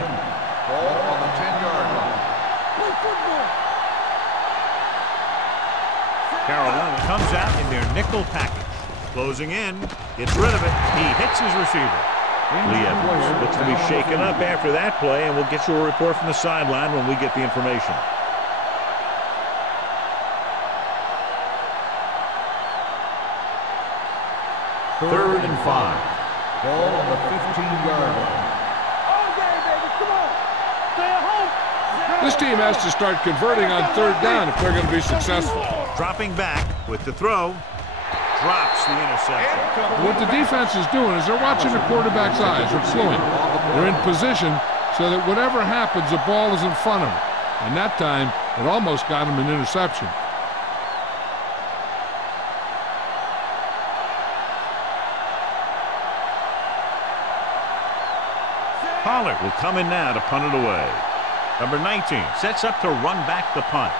Ball on the 10-yard line. Play football. Carolina comes out in their nickel package. Closing in. Gets rid of it. He hits his receiver. Lee Evans looks to be shaken up after that play, and we'll get you a report from the sideline when we get the information. Third and 5. Ball on the 15-yard line. This team has to start converting on 3rd down if they're going to be successful. Dropping back with the throw. Drops the interception. What the defense is doing is they're watching the quarterback's eyes. They're fluent. They're in position so that whatever happens, the ball is in front of them. And that time, it almost got him an interception. Pollard will come in now to punt it away. Number 19 sets up to run back the punt.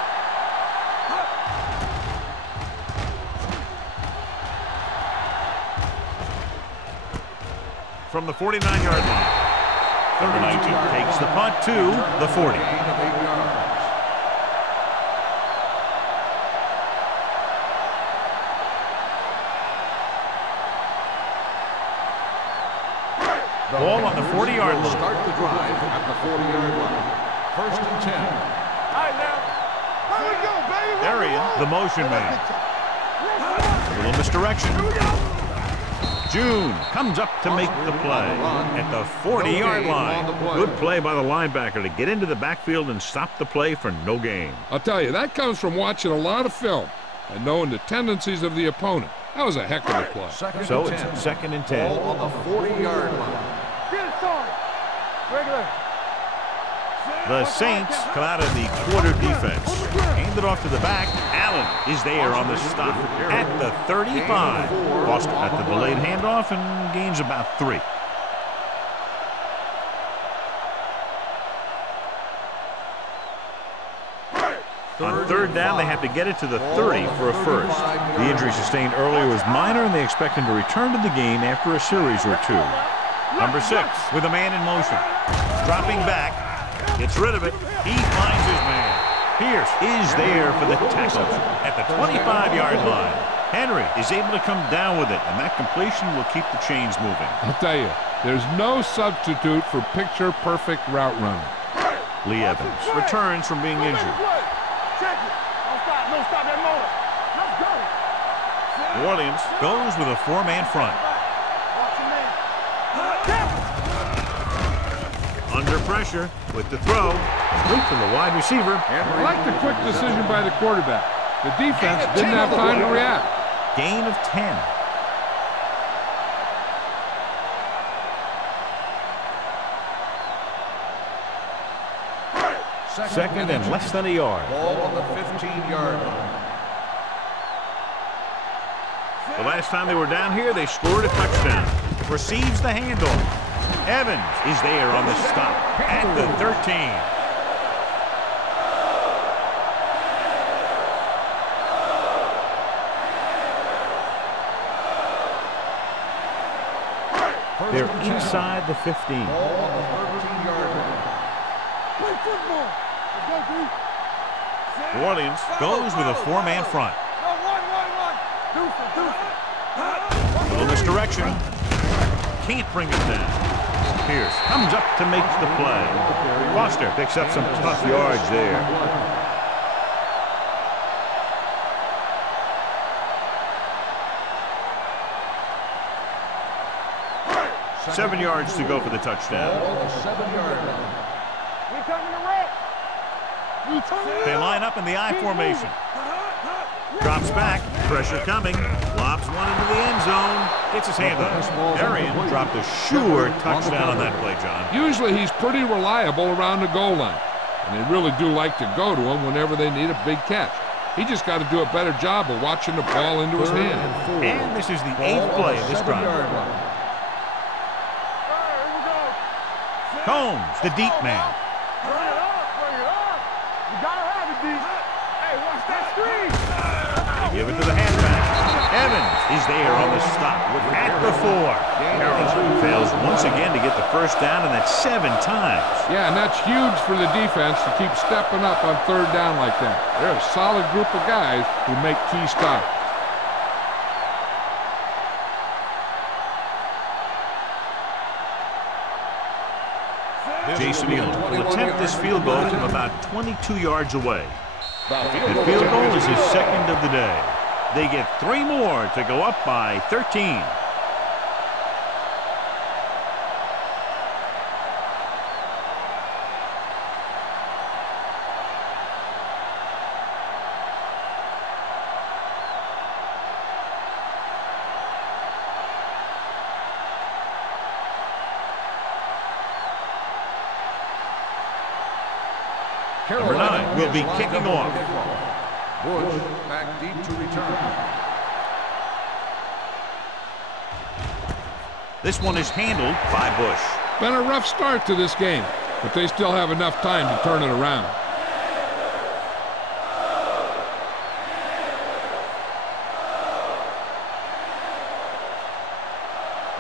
From the 49-yard line. Number 19 takes the punt to the 40. Ball on the 40-yard line. Start the drive at the 40-yard line. 1st and 10. All right, now. Here we go, baby. There he is, the motion man. A little misdirection. Here we go. June comes up to make the play at the 40-yard line. Good play by the linebacker to get into the backfield and stop the play for no gain. I'll tell you, that comes from watching a lot of film and knowing the tendencies of the opponent. That was a heck of a play. So it's 2nd and 10. Ball on the 40-yard line. Get it started. Regular. The Saints come out of the quarter defense. Hand it off to the back. Allen is there on the stop at the 35. Lost at the delayed handoff and gains about 3. On 3rd down, they have to get it to the 30 for a first. The injury sustained earlier was minor, and they expect him to return to the game after a series or 2. Number 6 with a man in motion. Dropping back. Gets rid of it. He finds his man. Pierce is there for the tackle at the 25-yard line. Henry is able to come down with it, and that completion will keep the chains moving. I'll tell you, there's no substitute for picture-perfect route running. Lee Evans returns from being injured. Check it. Don't stop that motor. Let's go. New Orleans goes with a 4-man front. Watch your man. Under pressure with the throw. Loop from the wide receiver. I like the quick decision by the quarterback. The defense didn't have time to react. Gain of 10. Second and less than a yard. Ball on the 15-yard line. The last time they were down here, they scored a touchdown. Receives the handoff. Evans is there on the stop at the 13. They're inside the 15. Ball on the 13-yard line. Play football. Let's go, D. New Orleans goes with a 4-man front. A little misdirection. Can't bring it down. Pierce comes up to make the play. Foster picks up some tough yards there. 7 yards to go for the touchdown. Ball on the 7-yard line. We coming to wreck. They line up in the I formation. Drops back. Pressure coming. Lobs one into the end zone. Gets his hand on it. Darian dropped a sure touchdown on that play, John. Usually he's pretty reliable around the goal line. And they really do like to go to him whenever they need a big catch. He just got to do a better job of watching the ball into his hand. And this is the 8th play of this drive. Combs, the deep man. Bring it up, bring it up. You gotta have it, D. Hey, watch that screen. They give it to the halfback. Evans is there on the stop at the 4. Carroll fails once again to get the first down, and that's 7 times. Yeah, and that's huge for the defense to keep stepping up on 3rd down like that. They're a solid group of guys who make key stops. Jason Elam will attempt this field goal from about 22 yards away. The field goal is his 2nd of the day. They get 3 more to go up by 13. Number 9 will be kicking off. Bush back deep to return. This one is handled by Bush. Been a rough start to this game, but they still have enough time to turn it around.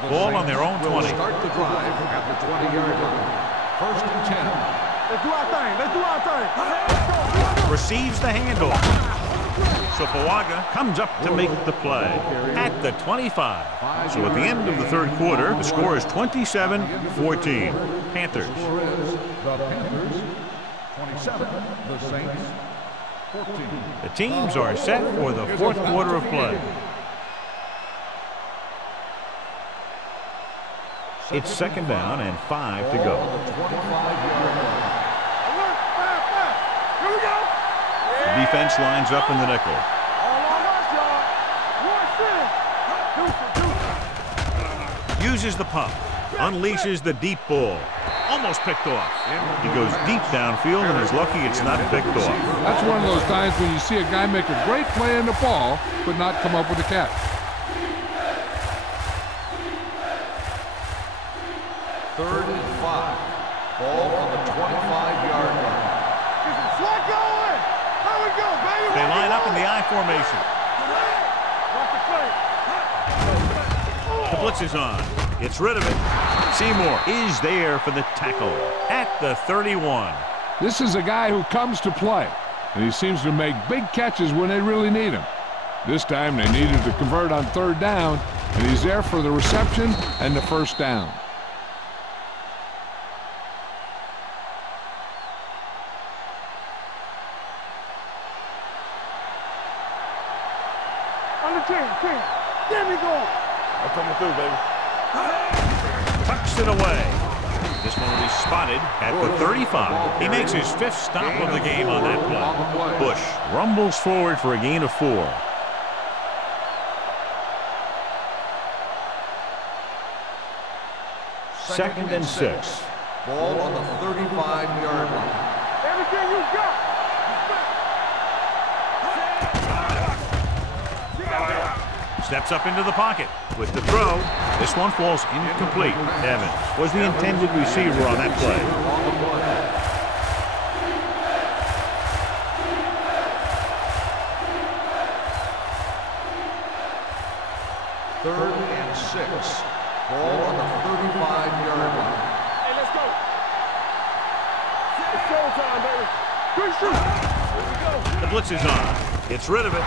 Ball on their own 20. Start the drive at the 20-yard line. 1st and 10. Let's do our thing. Let's do our thing. Receives the handoff. So Pawaga comes up to make the play at the 25. So at the end of the 3rd quarter, the score is 27-14. Panthers. The score is the Panthers 27, the Saints 14. The teams are set for the 4th quarter of play. It's 2nd down and 5 to go. Here we go. The defense lines up in the nickel. All on us, y'all. Uses the pump. Unleashes the deep ball. Almost picked off. He goes deep downfield and is lucky it's not picked off. That's one of those times when you see a guy make a great play in the ball, but not come up with a catch. Third and 5. Ball on the 25-yard line. Slot going. How we go, baby? They line up in the I formation. Watch the play. The blitz is on. Gets rid of it. Seymour is there for the tackle at the 31. This is a guy who comes to play, and he seems to make big catches when they really need him. This time they needed to convert on 3rd down, and he's there for the reception and the 1st down. Under 10. There we go. I'm coming through, baby. Tucks it away. This one will be spotted at the 35. He makes his 5th stop of the game on that play. Bush rumbles forward for a gain of 4. Second and 6. Ball on the 35-yard line. Everything you got. Steps up into the pocket with the throw. This one falls incomplete. Evans was the intended receiver on that play. Third and 6. Ball on the 35-yard line. Hey, let's go. It's showtime, baby. Good shoot. Here we go. The blitz is on. Gets rid of it.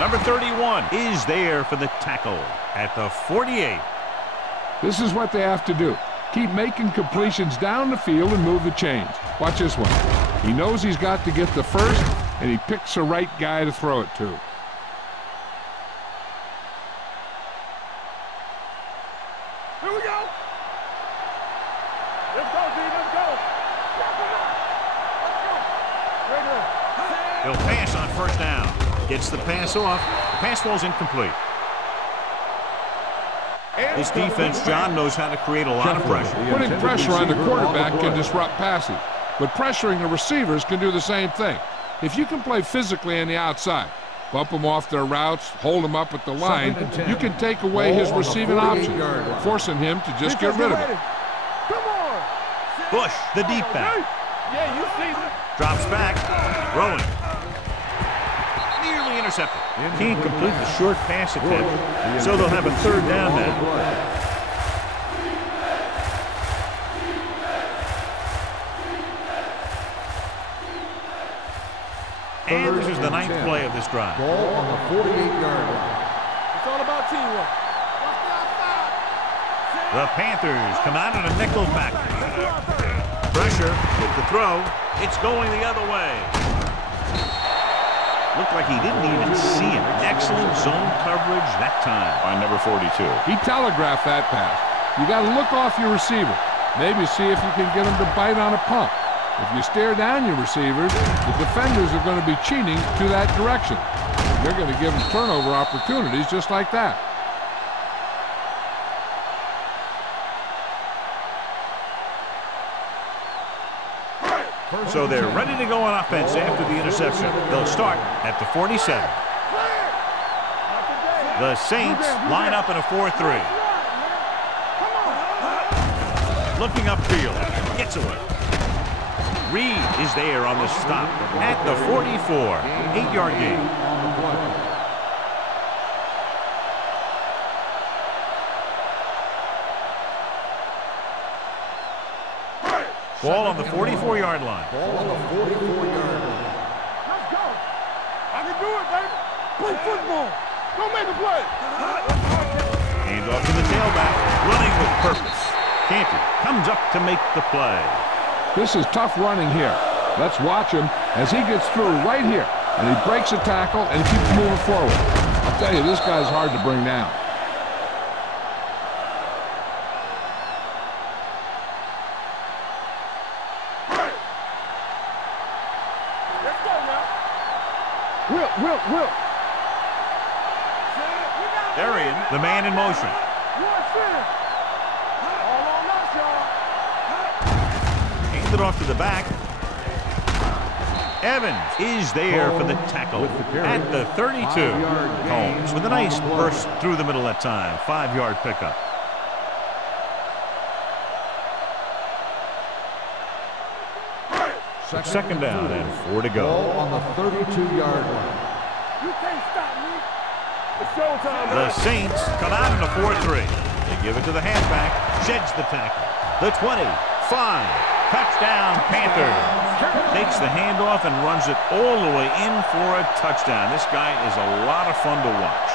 Number 31 is there for the tackle at the 48. This is what they have to do. Keep making completions down the field and move the chains. Watch this one. He knows he's got to get the first, and he picks the right guy to throw it to. Here we go. Gets the pass off. The pass falls incomplete. This defense, John, knows how to create a lot of pressure. Putting pressure on the quarterback can disrupt passing, but pressuring the receivers can do the same thing. If you can play physically on the outside, bump them off their routes, hold them up at the line, you can take away his receiving option, forcing him to just get rid of it. Come on. Bush, the deep back. Yeah, you see me. Drops back, throwing. Nearly intercepted. Can't complete the short pass attempt, so they'll have a third down now. And this is the ninth play of this drive. Ball on the 48-yard line. It's all about teamwork. The Panthers come out in a nickel back. Pressure with the throw. It's going the other way. Looked like he didn't even see him. Excellent zone coverage that time by number 42. He telegraphed that pass. You got to look off your receiver. Maybe see if you can get him to bite on a pump. If you stare down your receivers, the defenders are going to be cheating to that direction. They're going to give them turnover opportunities just like that. So they're ready to go on offense after the interception. They'll start at the 47. The Saints line up in a 4-3. Looking upfield. Gets away. Reed is there on the stop at the 44. 8-yard gain. Ball on the 44-yard line. Ball on the 44-yard line. Let's go. I can do it, baby. Play football. Go make a play. Hand off to the tailback. Running with purpose. Canty comes up to make the play. This is tough running here. Let's watch him as he gets through right here. And he breaks a tackle and keeps moving forward. I'll tell you, this guy's hard to bring down. Let's go now. Will. Darian, the man in motion. All on us, y'all. Hand it off to the back. Evans is there for the tackle at the 32. Combs with a nice burst through the middle that time. 5-yard pickup. Second down and 4 to go. Ball on the 32-yard line. You can't stop me. It's showtime. The Saints come out in a 4-3. They give it to the halfback. Sheds the tackle. The 20. 5. Touchdown, Panthers. Takes the handoff and runs it all the way in for a touchdown. This guy is a lot of fun to watch.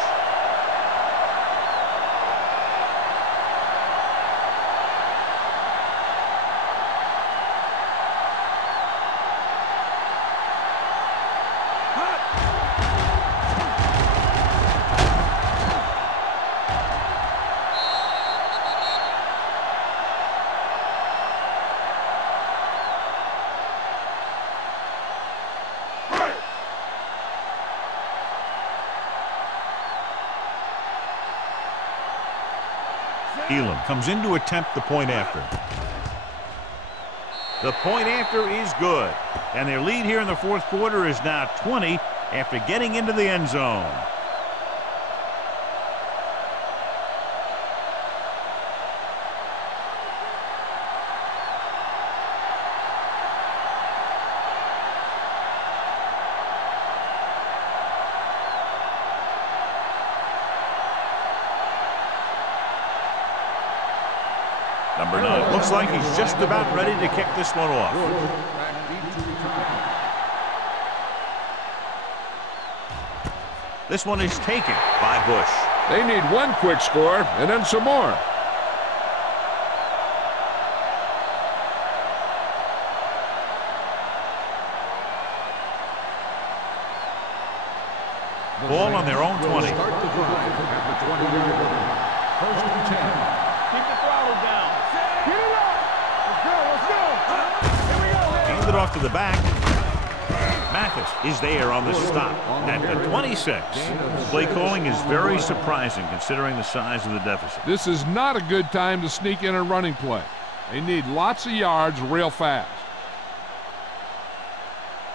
Elam comes in to attempt the point after. The point after is good. And their lead here in the fourth quarter is now 20 after getting into the end zone. Number 9 looks like he's just about ready to kick this one off. This one is taken by Bush. They need one quick score and then some more. Ball on their own 20. Start the drive at the 20-yard line. First and 10. Keep the throttle down. Get it up. Let's go. Here we go. Hand it off to the back. Mathis is there on the stop at the 26. Play calling is very surprising considering the size of the deficit. This is not a good time to sneak in a running play. They need lots of yards real fast.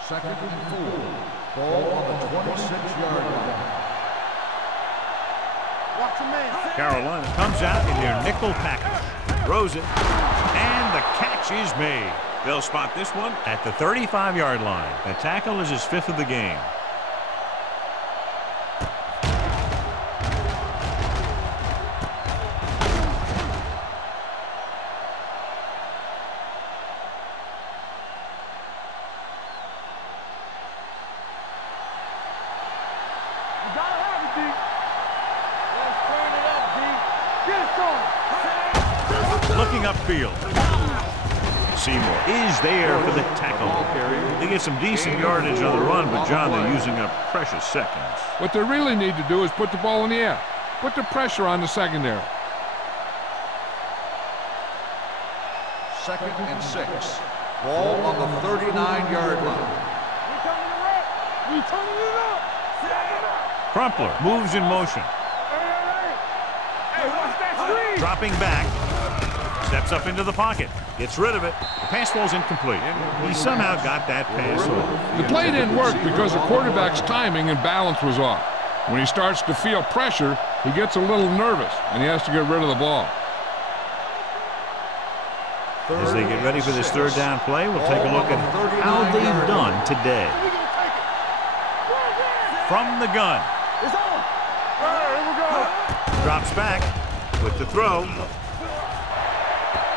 2nd and 4. Ball on the 26-yard line. Watch your man. Carolina comes out in their nickel package. Throws it. And the catch is made. They'll spot this one at the 35-yard line. The tackle is his 5th of the game. Looking upfield. Seymour is there for the tackle. They get some decent yardage on the run, but John, they're using up precious seconds. What they really need to do is put the ball in the air. Put the pressure on the secondary. 2nd and 6. Ball on the 39-yard line. We turning it up. Crumpler moves in motion. Hey, watch that screen. Dropping back. Steps up into the pocket. Gets rid of it. The pass falls incomplete. He somehow got that pass off. The play didn't work because the quarterback's timing and balance was off. When he starts to feel pressure, he gets a little nervous, and he has to get rid of the ball. As they get ready for this 3rd down play, we'll take a look at how they've done today. From the gun. It's on. Here we go. Drops back with the throw.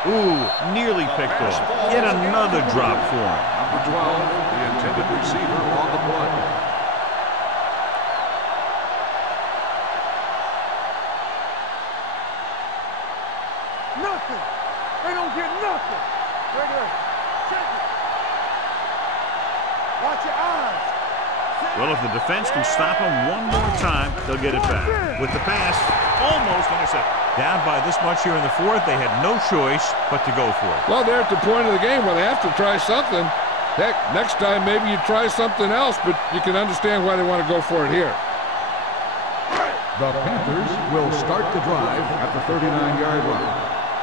Ooh, nearly picked off. Yet another drop for him. Number 12, the intended receiver on the play. Nothing. They don't get nothing. Right there. Check it. Watch your eyes. Well, if the defense can stop him one more time, they'll get it back. With the pass, almost intercepted. Down by this much here in the 4th, they had no choice but to go for it. Well, they're at the point of the game where they have to try something. Heck, next time maybe you try something else, but you can understand why they want to go for it here. The Panthers will start the drive at the 39-yard line.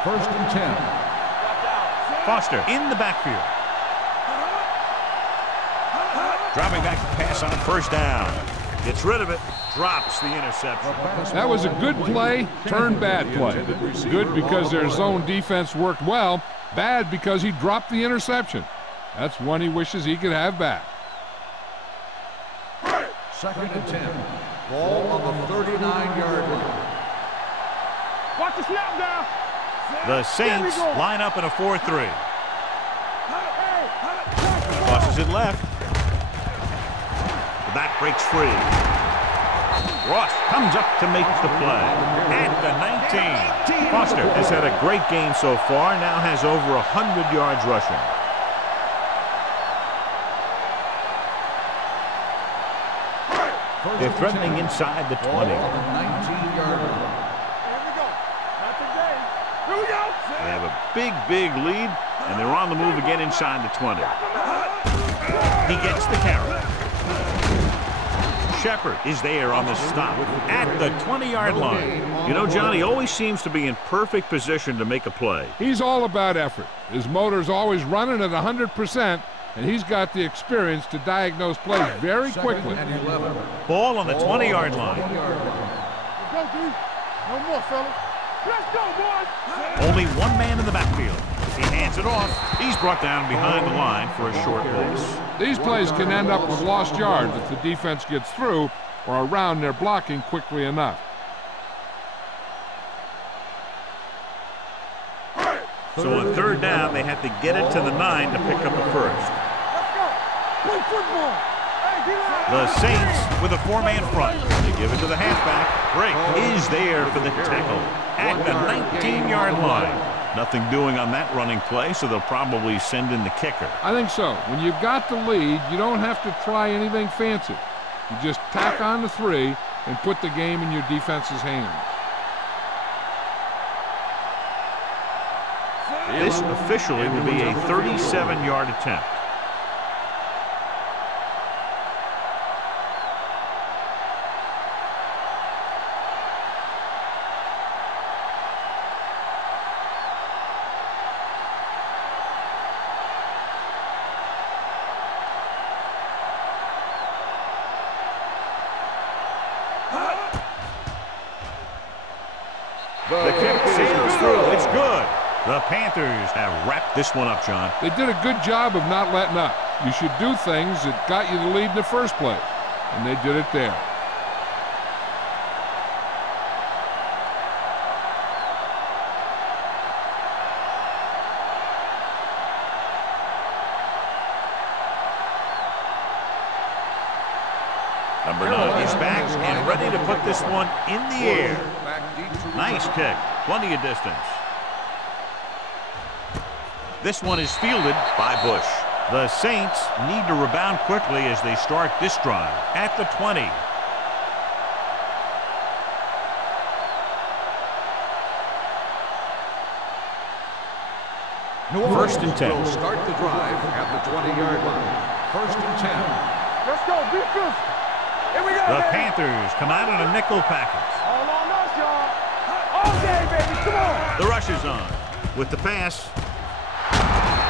1st and 10. Foster in the backfield. Dropping back to pass on 1st down. Gets rid of it. Drops the interception. That was a good play, turned bad play. Good because their zone defense worked well. Bad because he dropped the interception. That's one he wishes he could have back. 2nd and 10. Ball on the 39-yard line. Watch the snap down. The Saints line up in a 4-3. Tosses it left. The back breaks free. Ross comes up to make the play at the 19. Foster has had a great game so far, now has over 100 yards rushing. They're threatening inside the 20. On the 19-yard line. Here we go. Not today. Here we go. They have a big lead, and they're on the move again inside the 20. He gets the carry. Shepard is there on the stop at the 20-yard line. You know, John, he always seems to be in perfect position to make a play. He's all about effort. His motor's always running at 100%, and he's got the experience to diagnose plays very quickly. Ball on the 20-yard line. Let's go, D. No more, fellas. Let's go, boys. Only one man in the backfield. He hands it off. He's brought down behind the line for a short pass. These plays can end up with lost yards if the defense gets through or around their blocking quickly enough. So on 3rd down, they have to get it to the 9 to pick up a first. Let's go. Play football. Hey, D-line. The Saints with a 4-man front. They give it to the halfback. Break is there for the tackle at the 19-yard line. Nothing doing on that running play, so they'll probably send in the kicker. I think so. When you've got the lead, you don't have to try anything fancy. You just tack on the 3 and put the game in your defense's hands. This officially will be a 37-yard attempt. The kick sails through. It's good. The Panthers have wrapped this one up, John. They did a good job of not letting up. You should do things that got you the lead in the first place, and they did it there. Number 9 is back and ready to put this one in the air. Nice kick. Plenty of distance. This one is fielded by Bush. The Saints need to rebound quickly as they start this drive at the 20. First and 10. Will start the drive at the 20-yard line. First and 10. Let's go, defense. Here we go, The baby. Panthers come out in a nickel package. All on us, y'all. All day, baby. Come on. The rush is on. With the pass,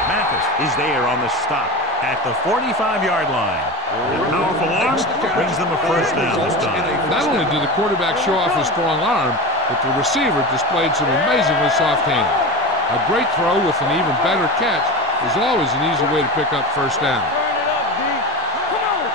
Mathis is there on the stop at the 45-yard line. The powerful arm brings them a first down this time. Not only did the quarterback show off his strong arm, but the receiver displayed some amazingly soft hands. A great throw with an even better catch is always an easy way to pick up first down. Turn it up, D. Come on.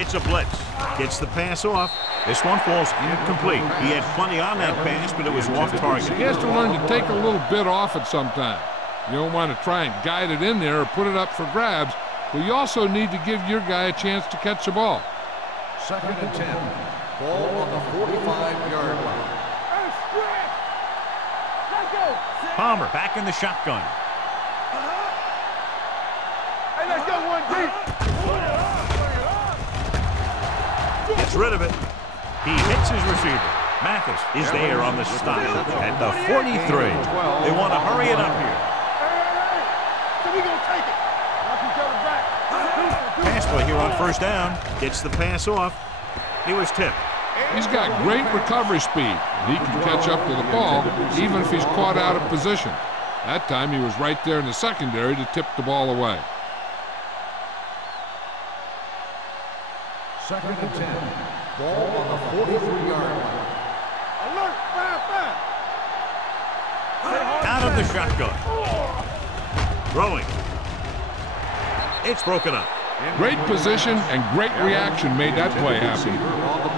It's a blitz. Gets the pass off. This one falls incomplete. He had plenty on that pass, but it was off target. He has to learn to take a little bit off it sometime. You don't want to try and guide it in there or put it up for grabs, but you also need to give your guy a chance to catch the ball. Second and 10. Ball on the 45-yard line. Hey, stretch. Let's go. Palmer back in the shotgun. Hey, let's go, 1D. Gets rid of it. He hits his receiver. Mathis is there on the stop at the 43. They want to hurry it up here. Hey. So we gonna take it. Knock each other back. Pass play here on first down. Gets the pass off. He was tipped. He's got great recovery speed. He can catch up to the ball even if he's caught out of position. That time he was right there in the secondary to tip the ball away. Second and 10. Ball on the 43-yard line. Alert. Fire. Out of the shotgun. Throwing. It's broken up. Great position and great reaction made that play happen.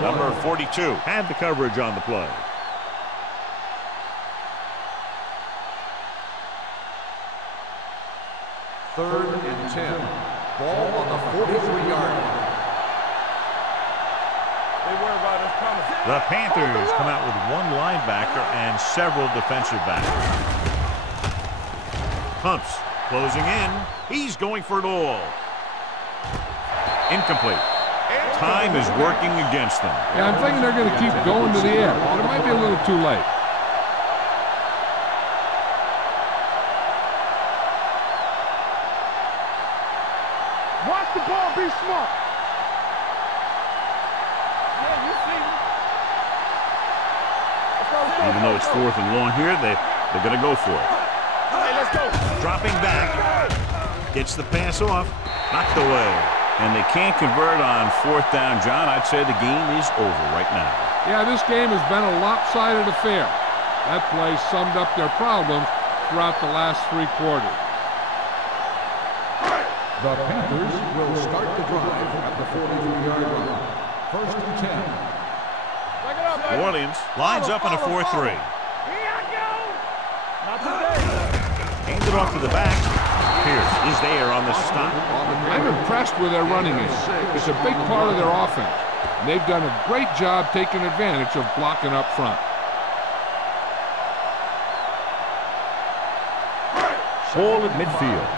Number 42 had the coverage on the play. Third and 10. Ball on the 43-yard line. They worry about us coming. The Panthers come out with one linebacker and several defensive backs. Pumps closing in. He's going for it all. Incomplete. Time is working against them. Yeah, I'm thinking they're going to keep going to the air, but it might be a little too late. Watch the ball. Be smart. Yeah, you see me. Even though it's 4th and long here, they're going to go for it. Hey, let's go. Dropping back. Gets the pass off. Knocked away. And they can't convert on 4th down, John. I'd say the game is over right now. Yeah, this game has been a lopsided affair. That play summed up their problems throughout the last 3 quarters. The Panthers will start the drive at the 43-yard line. First and 10. Back it up, baby. New Orleans lines up in a 4-3. Here I go. Not today. Hands it off to the back. Pierce is there on the stop. I'm impressed with their running game. It's a big part of their offense. And they've done a great job taking advantage of blocking up front. Ball at midfield.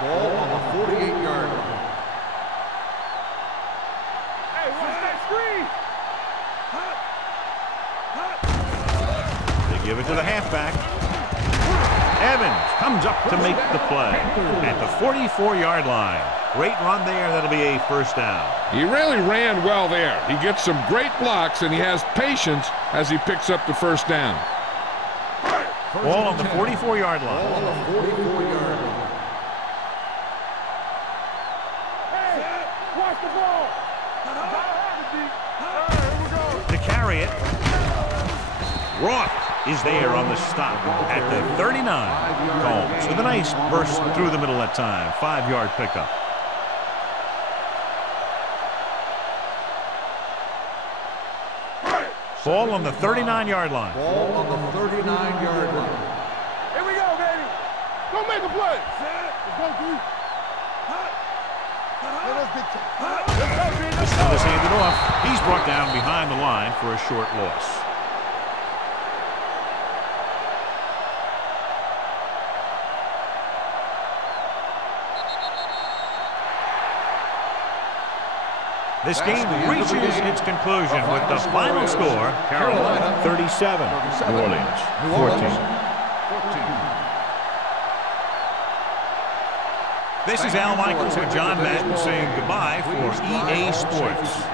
Ball on the 48-yard line. Hey, what's that screen? They give it to the halfback. Evans comes up to make the play at the 44-yard line. Great run there. That'll be a first down. He really ran well there. He gets some great blocks, and he has patience as he picks up the first down. Ball on the 44-yard line. Ball on the 44-yard line. Hey, watch the ball. Here we go. To carry it. Roth is there on the stop at the 39. Combs with a nice burst through the middle that time. 5-yard pickup. Ball on the 39-yard line. Ball on the 39-yard line. Here we go, baby. Go make a play. Let's go, D. The snap is handed off. He's brought down behind the line for a short loss. This game reaches its conclusion with the final score, Carolina 37, New Orleans 14. This is Al Michaels with John Madden saying goodbye for EA Sports.